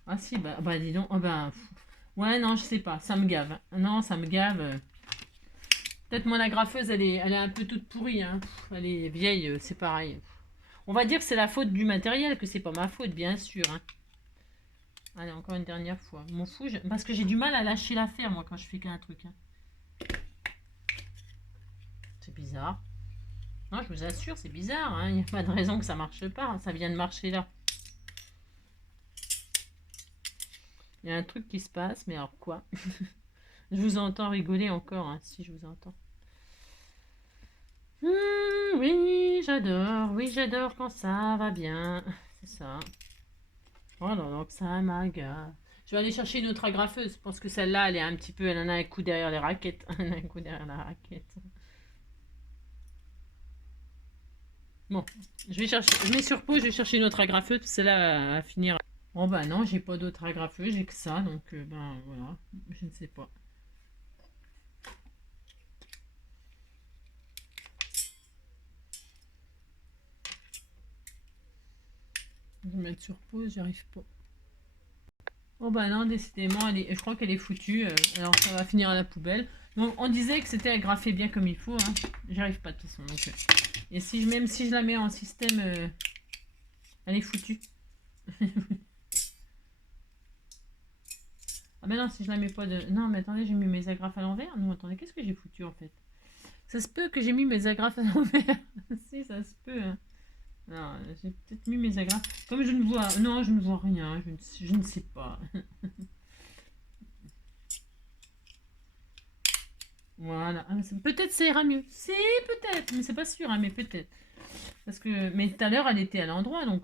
Ah si, bah dis donc. Oh, bah, ouais, non, je sais pas. Ça me gave. Non, ça me gave. Peut-être mon agrafeuse, elle est un peu toute pourrie. Hein. Elle est vieille, c'est pareil. On va dire que c'est la faute du matériel, que c'est pas ma faute, bien sûr. Hein. Allez, encore une dernière fois. M'en fous, parce que j'ai du mal à lâcher l'affaire, moi, quand je fais qu'un truc. Hein. C'est bizarre. Non, je vous assure, c'est bizarre. Hein. Il n'y a pas de raison que ça marche pas. Hein. Ça vient de marcher là. Il y a un truc qui se passe, mais alors quoi? Je vous entends rigoler encore, hein, si je vous entends. Oui, j'adore quand ça va bien. C'est ça. Oh là là, que ça m'agace. Je vais aller chercher une autre agrafeuse. Je pense que celle-là, elle est un petit peu... Elle en a un coup derrière les raquettes. Elle en a un coup derrière la raquette. Bon, je vais chercher... Je mets sur pause, je vais chercher une autre agrafeuse. Celle-là va finir... Oh bah non, j'ai pas d'autre agrafeuse, j'ai que ça. Donc, ben voilà, je ne sais pas. Je vais mettre sur pause, j'y arrive pas. Oh bah non, décidément, je crois qu'elle est foutue. Alors ça va finir à la poubelle. Donc on disait que c'était agrafé bien comme il faut. Hein. J'y arrive pas de toute façon. Donc, et si même si je la mets en système, elle est foutue. Ah bah non, si je la mets pas de... Non mais attendez, j'ai mis mes agrafes à l'envers. Non, attendez, qu'est-ce que j'ai foutu en fait? Ça se peut que j'ai mis mes agrafes à l'envers. Si, ça se peut. Hein. Non, j'ai peut-être mis mes agrafes. Comme je ne vois... Non, je ne vois rien. Je ne sais pas. Voilà. Ah, peut-être ça ira mieux. Si, peut-être. Mais c'est pas sûr, hein, mais peut-être. Parce que... Mais tout à l'heure, elle était à l'endroit, donc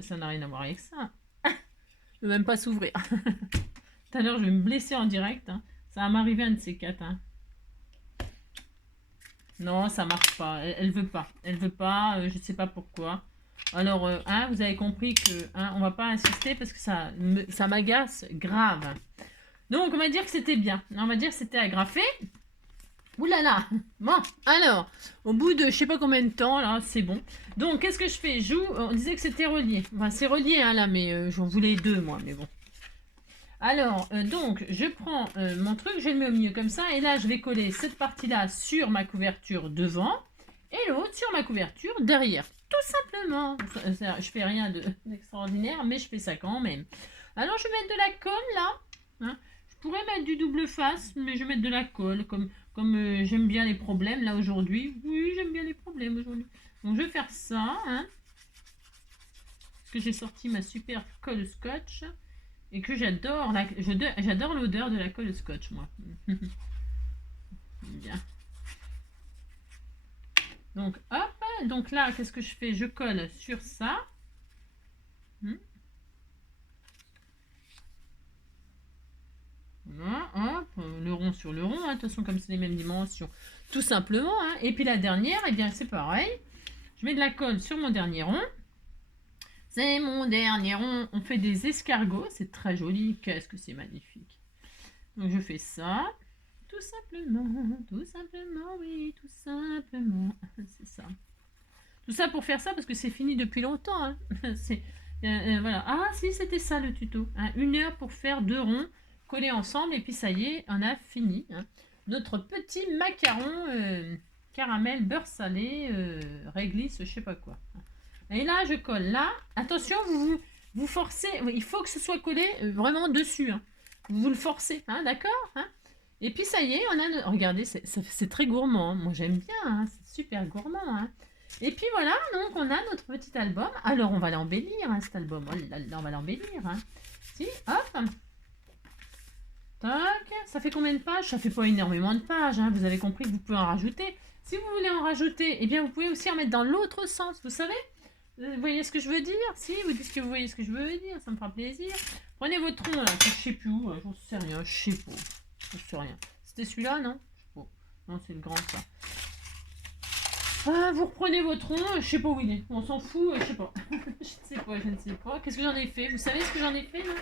ça n'a rien à voir avec ça. Je ne veux même pas s'ouvrir. Tout à l'heure, je vais me blesser en direct. Hein. Ça va m'arriver un de ces 4. Hein. Non, ça marche pas. Elle veut pas. Elle veut pas. Je ne sais pas pourquoi. Alors, hein, vous avez compris que hein, on va pas insister parce que ça m'agace grave. Donc, on va dire que c'était bien. On va dire que c'était agrafé. Ouh là là. Bon, alors, au bout de je sais pas combien de temps, là, c'est bon. Donc, qu'est-ce que je fais? On disait que c'était relié. Enfin, c'est relié, hein, là, mais j'en voulais 2, moi, mais bon. Alors, donc, je prends mon truc, je le mets au milieu comme ça, et là, je vais coller cette partie-là sur ma couverture devant, et l'autre sur ma couverture derrière. tout simplement. Je fais rien d'extraordinaire, mais je fais ça quand même. Alors, je vais mettre de la colle là. Hein. Je pourrais mettre du double face, mais je vais mettre de la colle, comme j'aime bien les problèmes là aujourd'hui. Oui, j'aime bien les problèmes aujourd'hui. Donc, je vais faire ça. Hein. Parce que j'ai sorti ma super colle scotch. Et que j'adore j'adore l'odeur de la colle scotch, moi. Bien. Donc, hop. Donc là, qu'est-ce que je fais? Je colle sur ça. Voilà, hop, le rond sur le rond, hein, de toute façon comme c'est les mêmes dimensions, tout simplement. Hein. Et puis la dernière, eh bien c'est pareil. Je mets de la colle sur mon dernier rond. C'est mon dernier rond. On fait des escargots, c'est très joli. Qu'est-ce que c'est magnifique. Donc je fais ça, tout simplement, oui, tout simplement. C'est ça. Tout ça pour faire ça parce que c'est fini depuis longtemps. Hein. Voilà. Ah si, c'était ça le tuto. Hein. 1 heure pour faire 2 ronds collés ensemble et puis ça y est, on a fini. Hein. Notre petit macaron caramel beurre salé réglisse, je sais pas quoi. Et là, je colle là. Attention, vous forcez. Il faut que ce soit collé vraiment dessus. Hein. Vous le forcez, hein, d'accord hein. Et puis ça y est, on a... Regardez, c'est très gourmand. Hein. Moi, j'aime bien. Hein. C'est super gourmand. Hein. Et puis voilà, donc on a notre petit album. Alors, on va l'embellir, hein, cet album. Oh là là, on va l'embellir. Hein. Si, hop. Tac. Ça fait combien de pages? Ça fait pas énormément de pages. Hein. Vous avez compris que vous pouvez en rajouter. Si vous voulez en rajouter, eh bien, vous pouvez aussi en mettre dans l'autre sens. Vous savez? Vous voyez ce que je veux dire? Si, vous dites que vous voyez ce que je veux dire. Ça me fera plaisir. Prenez votre rond, là, que je sais plus où. J'en sais rien. Je sais pas. Je sais rien. C'était celui-là, non? Je sais pas. Non, c'est le grand, ça. Ah, vous reprenez votre rond, je sais pas où il est. On s'en fout, je sais pas. Je ne sais pas. Qu'est-ce que j'en ai fait? Vous savez ce que j'en ai fait, non?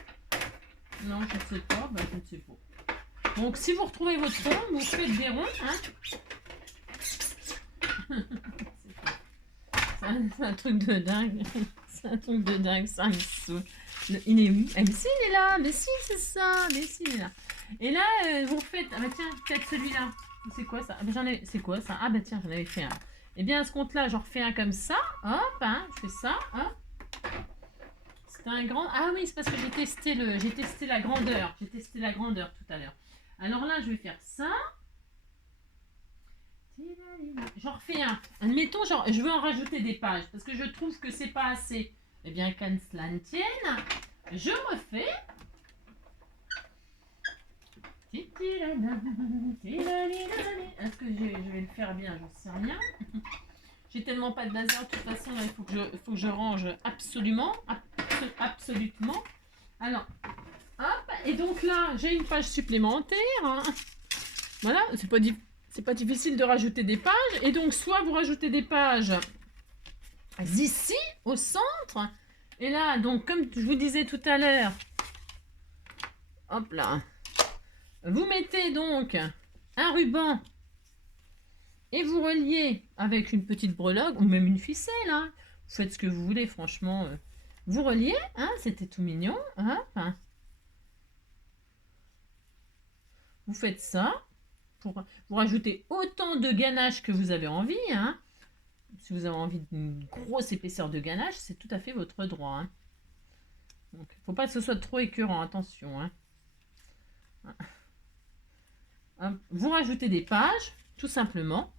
Non, je ne sais pas. Bah, je ne sais pas. Donc, si vous retrouvez votre rond, vous faites des ronds, hein. C'est un truc de dingue. C'est un truc de dingue, ça me saoule. Il est où? Mais si, il est là. Mais si, c'est ça. Mais si, il est là. Et là, vous refaites... Ah bah tiens, peut-être celui-là. C'est quoi ça? C'est quoi ça? Ah bah tiens, j'en avais fait un. Et bien à ce compte-là, j'en refais un comme ça. Hop, hein, je fais ça. Hop. C'était un grand... Ah oui, c'est parce que j'ai testé la grandeur. J'ai testé la grandeur tout à l'heure. Alors là, je vais faire ça. J'en refais un. Admettons, genre, je veux en rajouter des pages parce que je trouve que c'est pas assez. Eh bien, qu'à cela ne tienne, je refais. Est-ce que je vais le faire bien? J'en sais rien. J'ai tellement pas de laser de toute façon, là, il faut que je range absolument. Alors, hop. Et donc là, j'ai une page supplémentaire. Hein. Voilà, c'est pas difficile de rajouter des pages. Et donc, soit vous rajoutez des pages ici, au centre. Et là, donc, comme je vous disais tout à l'heure, hop là. Vous mettez donc un ruban et vous reliez avec une petite breloque ou même une ficelle. Hein. Vous faites ce que vous voulez, franchement. Vous reliez, hein, c'était tout mignon. Hein. Vous faites ça. Vous rajoutez autant de ganache que vous avez envie. Hein. Si vous avez envie d'une grosse épaisseur de ganache, c'est tout à fait votre droit. Hein. Donc, il ne faut pas que ce soit trop écœurant, attention. Hein. Vous rajoutez des pages, tout simplement.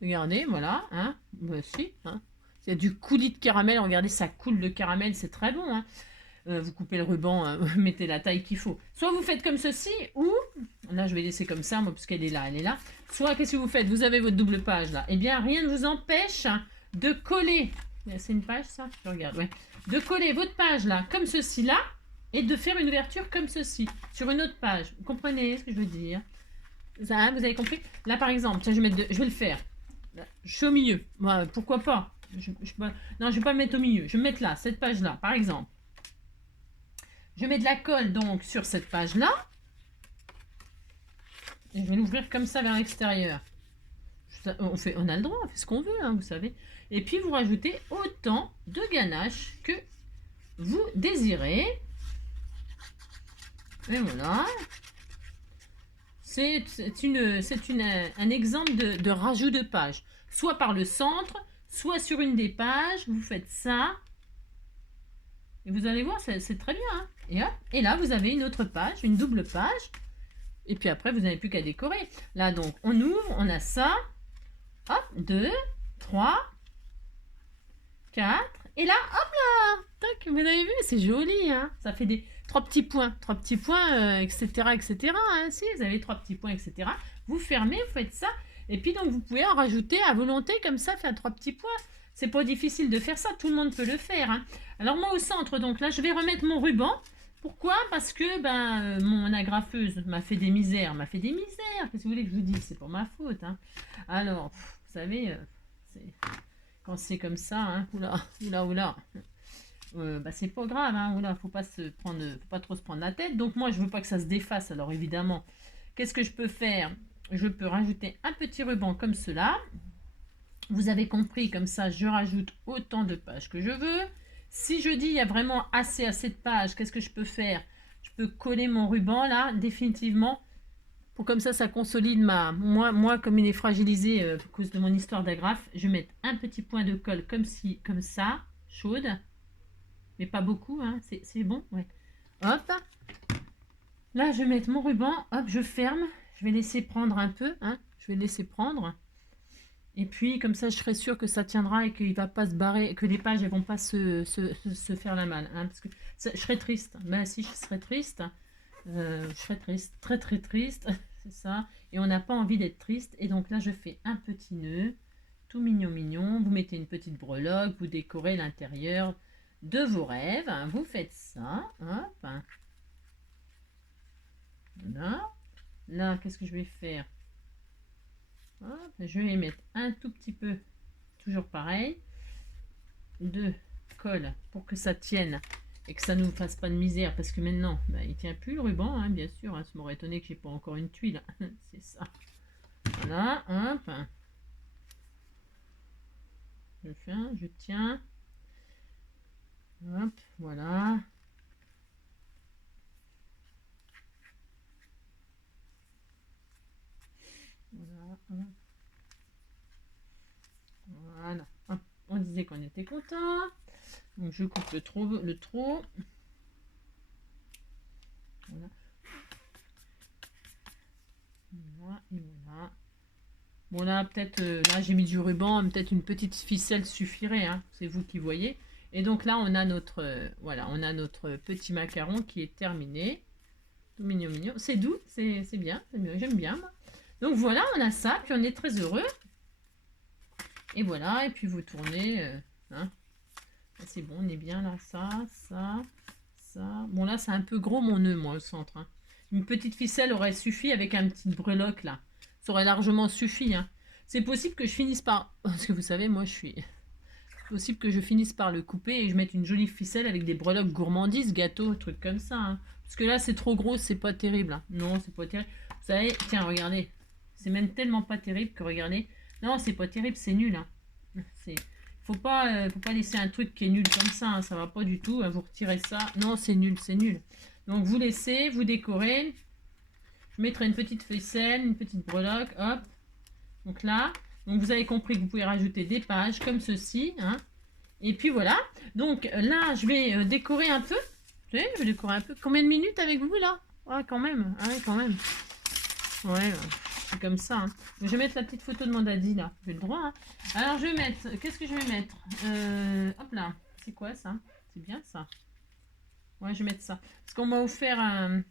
Regardez, voilà. Hein. Voici. Hein. Il y a du coulis de caramel. Regardez, ça coule de caramel, c'est très bon. Hein. Vous coupez le ruban, vous mettez la taille qu'il faut. Soit vous faites comme ceci, ou... Là, je vais laisser comme ça, moi, puisqu'elle est là, elle est là. Soit, qu'est-ce que vous faites? Vous avez votre double page, là. Eh bien, rien ne vous empêche de coller... C'est une page, ça? Je regarde, ouais. De coller votre page, là, comme ceci, là, et de faire une ouverture comme ceci, sur une autre page. Vous comprenez ce que je veux dire? Ça, vous avez compris? Là, par exemple, tiens, je vais le faire. Là, je suis au milieu. Moi, pourquoi pas? Non, je vais pas me mettre au milieu. Je vais me mettre là, cette page-là, par exemple. Je mets de la colle, donc, sur cette page-là. Et je vais l'ouvrir comme ça vers l'extérieur. On a le droit, on fait ce qu'on veut, hein, vous savez. Et puis, vous rajoutez autant de ganache que vous désirez. Et voilà. C'est un exemple de rajout de page. Soit par le centre, soit sur une des pages, vous faites ça. Et vous allez voir, c'est très bien. Hein. Et, hop, et là, vous avez une autre page, une double page. Et puis après, vous n'avez plus qu'à décorer. Là, donc, on ouvre, on a ça. Hop, 2, 3, 4. Et là, hop là, tac, vous avez vu, c'est joli. Hein. Ça fait des 3 petits points, etc. etc. Hein. Si, vous avez 3 petits points, etc. Vous fermez, vous faites ça. Et puis, donc, vous pouvez en rajouter à volonté, comme ça, faire 3 petits points. C'est pas difficile de faire ça, tout le monde peut le faire. Hein. Alors, moi, au centre, donc là, je vais remettre mon ruban. Pourquoi? Parce que mon agrafeuse m'a fait des misères. Qu'est-ce que vous voulez que je vous dise? C'est pour ma faute. Hein. Alors, vous savez, quand c'est comme ça, hein, oula. C'est pas grave, hein, oula, faut pas trop se prendre la tête. Donc moi, je veux pas que ça se défasse. Alors évidemment, qu'est-ce que je peux faire? Je peux rajouter un petit ruban comme cela. Vous avez compris, comme ça, je rajoute autant de pages que je veux. Si je dis il y a vraiment assez de pages, qu'est-ce que je peux faire? Je peux coller mon ruban là, définitivement, pour comme ça consolide moi comme il est fragilisé à cause de mon histoire d'agrafe, je vais mettre un petit point de colle comme ça, chaude, mais pas beaucoup, hein, c'est bon, ouais. Hop, là je vais mettre mon ruban, hop, je ferme, je vais laisser prendre un peu, hein, je vais laisser prendre. Et puis, comme ça, je serai sûre que ça tiendra et qu'il ne va pas se barrer, que les pages ne vont pas se faire la malle. Hein, parce que je serais triste. Ben si, je serais triste. Je serais triste. Très, très triste. C'est ça. Et on n'a pas envie d'être triste. Et donc là, je fais un petit nœud. Tout mignon, mignon. Vous mettez une petite breloque. Vous décorez l'intérieur de vos rêves. Hein, vous faites ça. Hop. Voilà. Là, qu'est-ce que je vais faire? Hop, je vais mettre un tout petit peu, toujours pareil, de colle pour que ça tienne et que ça ne nous fasse pas de misère parce que maintenant, il tient plus le ruban, hein, bien sûr. Hein, ça m'aurait étonné que j'ai pas encore une tuile. C'est ça. Voilà, hop. Je fais un, je tiens. Hop, voilà. Voilà. Voilà. Hop. On disait qu'on était content. Donc je coupe le trou. Voilà. Voilà, et voilà. Bon là peut-être là j'ai mis du ruban, peut-être une petite ficelle suffirait, hein, c'est vous qui voyez. Et donc là on a notre voilà, on a notre petit macaron qui est terminé. Tout mignon mignon, c'est doux, c'est bien, j'aime bien moi. Donc voilà, on a ça, puis on est très heureux. Et voilà, et puis vous tournez, hein. C'est bon, on est bien là, ça. Bon là c'est un peu gros mon nœud moi au centre. Hein. Une petite ficelle aurait suffi avec un petit breloque là. Ça aurait largement suffi. Hein. C'est possible que je finisse par... Parce que vous savez, moi je suis... C'est possible que je finisse par le couper et je mette une jolie ficelle avec des breloques gourmandises, gâteaux, trucs comme ça. Hein. Parce que là c'est trop gros, c'est pas terrible. Hein. Non, c'est pas terrible. Vous savez, tiens, regardez. C'est même tellement pas terrible que regardez. Non, c'est pas terrible, c'est nul. Hein. Faut pas laisser un truc qui est nul comme ça. Hein. Ça va pas du tout. Hein. Vous retirez ça. Non, c'est nul, c'est nul. Donc vous laissez, vous décorez. Je mettrai une petite ficelle, une petite breloque, hop. Donc là, donc vous avez compris que vous pouvez rajouter des pages comme ceci. Hein. Et puis voilà. Donc là, je vais décorer un peu. Vous voyez, je vais décorer un peu. Combien de minutes avec vous là? Ah, quand même. Ah, quand même. Ouais, c'est comme ça. Hein. Je vais mettre la petite photo de mon daddy là. J'ai le droit. Hein. Alors je vais mettre. Qu'est-ce que je vais mettre? Hop là. C'est quoi ça? C'est bien ça. Ouais, je vais mettre ça. Parce qu'on m'a offert un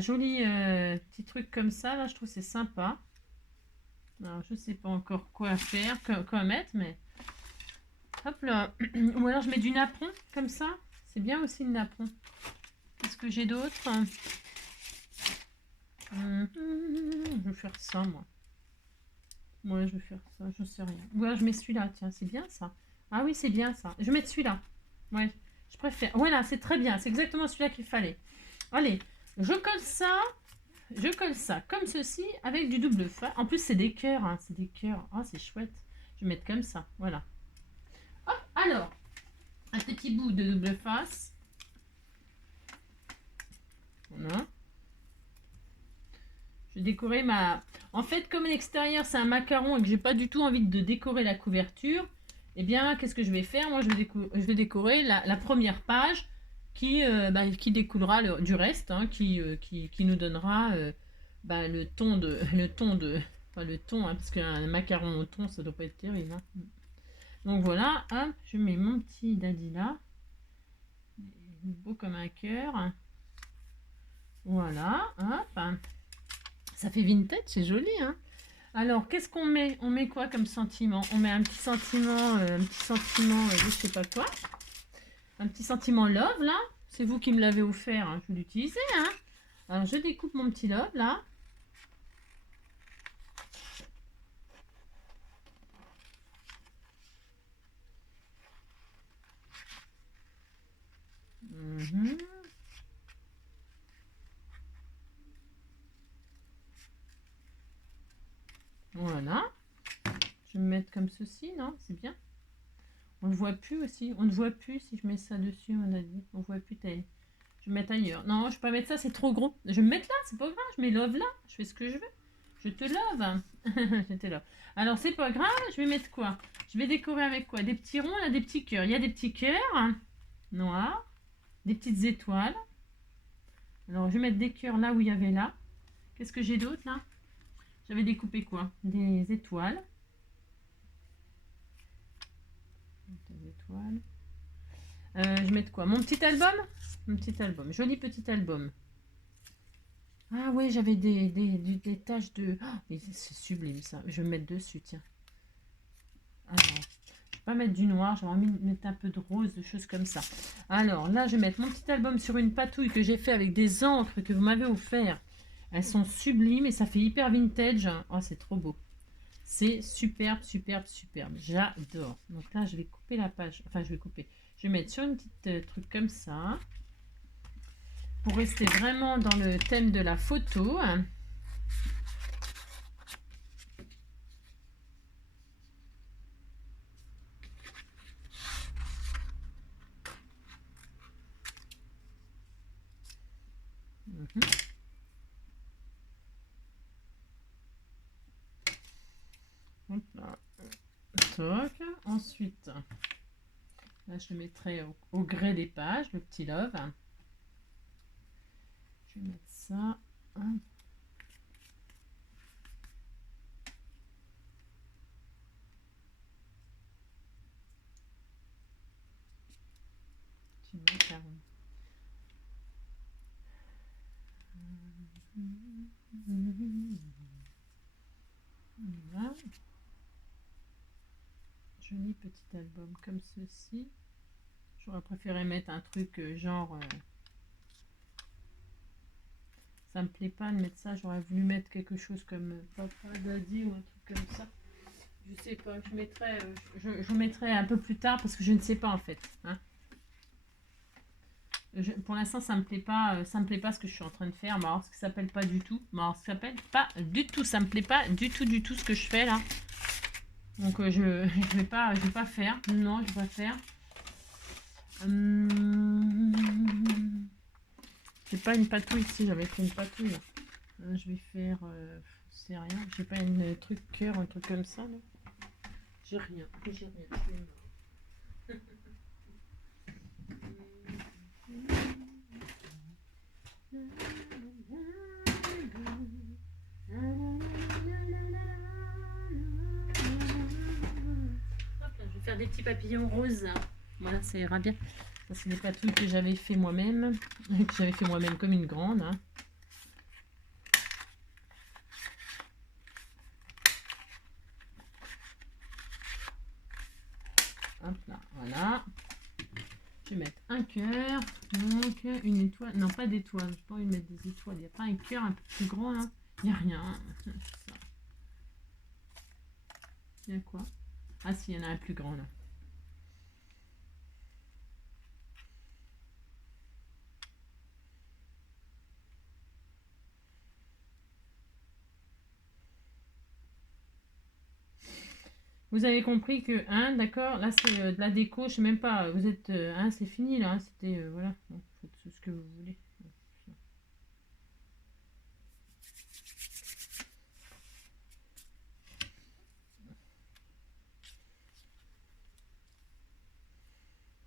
joli petit truc comme ça, là, je trouve c'est sympa. Alors, je sais pas encore quoi faire, quoi mettre, mais... Hop là. Ou alors je mets du napperon, comme ça. C'est bien aussi le napperon. Qu'est-ce que j'ai d'autre? Je vais faire ça, moi. Ouais, je vais faire ça, je sais rien. Ou alors je mets celui-là, tiens, c'est bien ça. Ah oui, c'est bien ça. Je vais mettre celui-là. Ouais, je préfère. Voilà, c'est très bien. C'est exactement celui-là qu'il fallait. Allez, je colle ça comme ceci avec du double face. En plus, c'est des cœurs. Hein, c'est des cœurs. Ah, c'est chouette. Je vais mettre comme ça. Voilà. Hop, alors, un petit bout de double face. Voilà. Je vais décorer ma... En fait, comme l'extérieur, c'est un macaron et que j'ai pas du tout envie de décorer la couverture, eh bien, qu'est-ce que je vais faire? Moi, je vais décorer la première page qui découlera du reste, hein, qui nous donnera le ton de... Le ton de... Enfin, le ton, hein, parce qu'un macaron au thon, ça doit pas être terrible. Hein. Donc voilà, hop, je mets mon petit daddy là. Beau comme un cœur. Voilà, hop. Ça fait vintage, c'est joli, hein. Alors, qu'est-ce qu'on met? On met quoi comme sentiment? On met un petit sentiment, je sais pas quoi. Un petit sentiment love, là. C'est vous qui me l'avez offert, hein. Je vais l'utiliser, hein. Alors, je découpe mon petit love, là. Voilà. Je vais me mettre comme ceci, non? C'est bien. On ne voit plus aussi. On ne voit plus si je mets ça dessus, on a dit. On voit plus taille. Je vais mettre ailleurs. Non, je ne vais pas mettre ça, c'est trop gros. Je vais me mettre là, c'est pas grave. Je mets love là. Je fais ce que je veux. Je te love. Je te love. Alors, c'est pas grave. Je vais mettre quoi? Je vais décorer avec quoi? Des petits ronds, là, des petits cœurs. Il y a des petits cœurs noirs. Des petites étoiles. Alors, je vais mettre des cœurs là où il y avait là. Qu'est-ce que j'ai d'autre là? J'avais découpé quoi? Des étoiles. Des étoiles. Je vais mettre quoi? Mon petit album? Mon petit album. Joli petit album. Ah ouais, j'avais des taches de... Oh, c'est sublime ça. Je vais me mettre dessus, tiens. Alors, je vais pas mettre du noir. J'ai envie de mettre un peu de rose, de choses comme ça. Alors là, je vais mettre mon petit album sur une patouille que j'ai fait avec des encres que vous m'avez offert. Elles sont sublimes et ça fait hyper vintage. Oh, c'est trop beau. C'est superbe, superbe, superbe. J'adore. Donc là, je vais couper la page. Enfin, je vais couper. Je vais mettre sur une petite truc comme ça. Pour rester vraiment dans le thème de la photo. Hop là. Toc. Ensuite, là, je le mettrai au gré des pages, le petit love. Je vais mettre ça. Petit macaron. Voilà. Joli petit album comme ceci. J'aurais préféré mettre un truc genre... ça me plaît pas de mettre ça. J'aurais voulu mettre quelque chose comme Papa Daddy ou un truc comme ça. Je sais pas. Je mettrai, je mettrai un peu plus tard parce que je ne sais pas en fait. Hein. Pour l'instant, ça me plaît pas ce que je suis en train de faire. Mais alors, ce qui s'appelle pas du tout. Mais alors, ce qui s'appelle pas du tout. Ça me plaît pas du tout ce que je fais là. Donc je vais pas faire. Non, je vais pas faire. C'est pas une patouille ici, j'avais fait une patouille. Je vais faire. C'est rien. J'ai pas une truc cœur, un truc comme ça. J'ai rien. J'ai rien. Je vais faire des petits papillons roses. Voilà, ça ira bien. Ça, c'est des patouilles que j'avais fait moi-même. Que j'avais fait moi-même comme une grande. Hein. Hop là, voilà. Je vais mettre un cœur, donc une étoile. Non, pas d'étoile. Je n'ai pas envie de mettre des étoiles. Il n'y a pas un cœur un peu plus grand là. Il n'y a rien. Il y a quoi? Ah si, il y en a un plus grand là. Vous avez compris que, hein, d'accord, là c'est de la déco, je sais même pas, vous êtes, hein, c'est fini là, hein, c'était, voilà, bon, faites ce que vous voulez.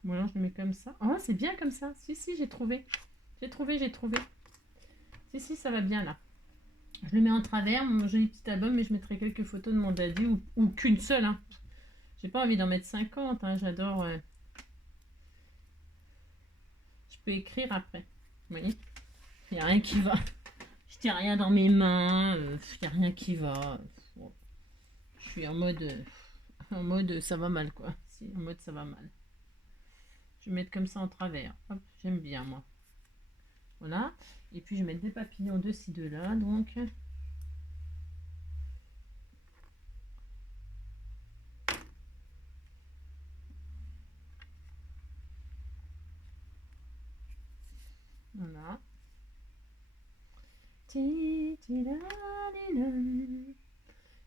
Ou alors je le mets comme ça. Oh, c'est bien comme ça. Si, si, j'ai trouvé. J'ai trouvé, j'ai trouvé. Si, si, ça va bien là. Je le mets en travers, mon joli petit album, mais je mettrai quelques photos de mon daddy ou qu'une seule. Hein. J'ai pas envie d'en mettre 50. Hein. J'adore. Je peux écrire après. Vous voyez? Il n'y a rien qui va. Je tiens rien dans mes mains. Il n'y a rien qui va. Bon. Je suis en mode ça va mal quoi. Si, en mode ça va mal. Je vais mettre comme ça en travers. Hop, j'aime bien moi. Voilà. Et puis je vais mettre des papillons de ci, de là. Donc. Voilà.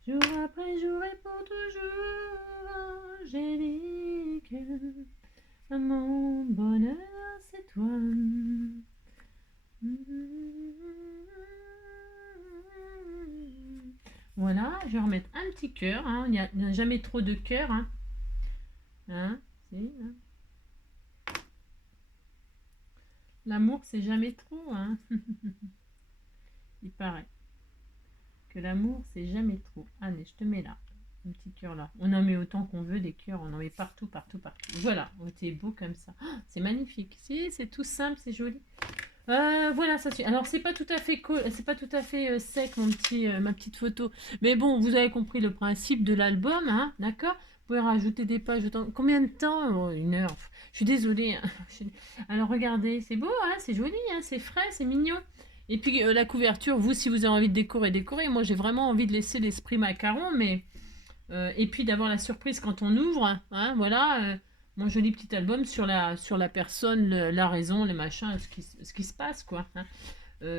Jour après jour et pour toujours, Angélique, mon bonheur c'est toi. Voilà, je vais remettre un petit cœur. Hein. Il n'y a jamais trop de cœur. Hein. Hein, si, hein. L'amour, c'est jamais trop. Hein. Il paraît que l'amour, c'est jamais trop. Allez, je te mets là. Un petit cœur là. On en met autant qu'on veut des cœurs. On en met partout, partout, partout. Voilà, c'est beau comme ça. Oh, c'est magnifique. Si, c'est tout simple, c'est joli. Voilà, ça suit. Alors c'est pas tout à fait c'est pas tout à fait sec ma petite photo, mais bon, vous avez compris le principe de l'album, hein, d'accord? Vous pouvez rajouter des pages. Combien de temps? Oh, 1 heure. Je suis désolée. Hein. Alors regardez, c'est beau, hein, c'est joli, hein, c'est frais, c'est mignon. Et puis la couverture, vous, si vous avez envie de décorer, décorer. Moi, j'ai vraiment envie de laisser l'esprit macaron, mais et puis d'avoir la surprise quand on ouvre, hein, voilà. Mon joli petit album sur la personne, la raison, les machins, ce qui se passe, quoi. Hein.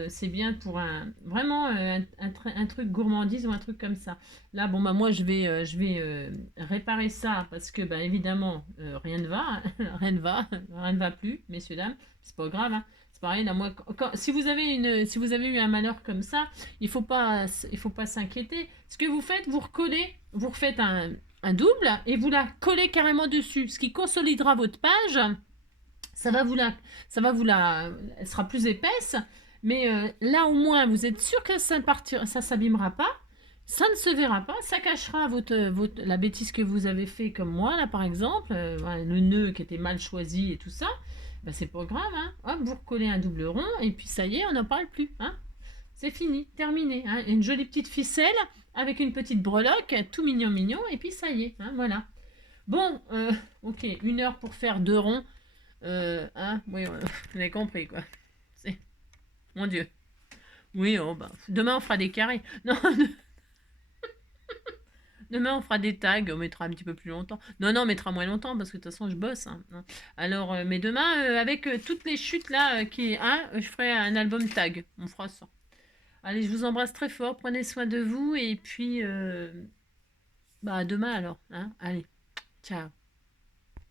C'est bien pour vraiment un truc gourmandise ou un truc comme ça. Là, bon, bah, moi, je vais réparer ça parce que, bah, évidemment, rien ne va, hein. Rien ne va, rien ne va plus, messieurs, dames. C'est pas grave, hein. C'est pareil, là, moi, si vous avez eu un malheur comme ça, il faut pas s'inquiéter. Ce que vous faites, vous recollez, vous refaites un double et vous la collez carrément dessus, ce qui consolidera votre page. Ça va vous la, elle sera plus épaisse, mais là au moins vous êtes sûr que ça s'abîmera pas, ça ne se verra pas, ça cachera la bêtise que vous avez fait comme moi là par exemple, voilà, le nœud qui était mal choisi et tout ça, ben, c'est pas grave, hein. Hop, vous recollez un double rond et puis ça y est, on n'en parle plus, hein. C'est fini, terminé, hein. Une jolie petite ficelle avec une petite breloque, tout mignon mignon et puis ça y est, hein, voilà. Bon, ok, 1 heure pour faire 2 ronds. Hein, oui, vous avez compris quoi. C'est... Mon Dieu. Oui, oh, bah, demain on fera des carrés. Non, demain on fera des tags, on mettra un petit peu plus longtemps. Non, non, on mettra moins longtemps parce que de toute façon je bosse. Hein. Alors, mais demain, avec toutes les chutes là, je ferai un album tag. On fera ça. Allez, je vous embrasse très fort, prenez soin de vous et puis, bah, à demain alors. Hein. Allez, ciao.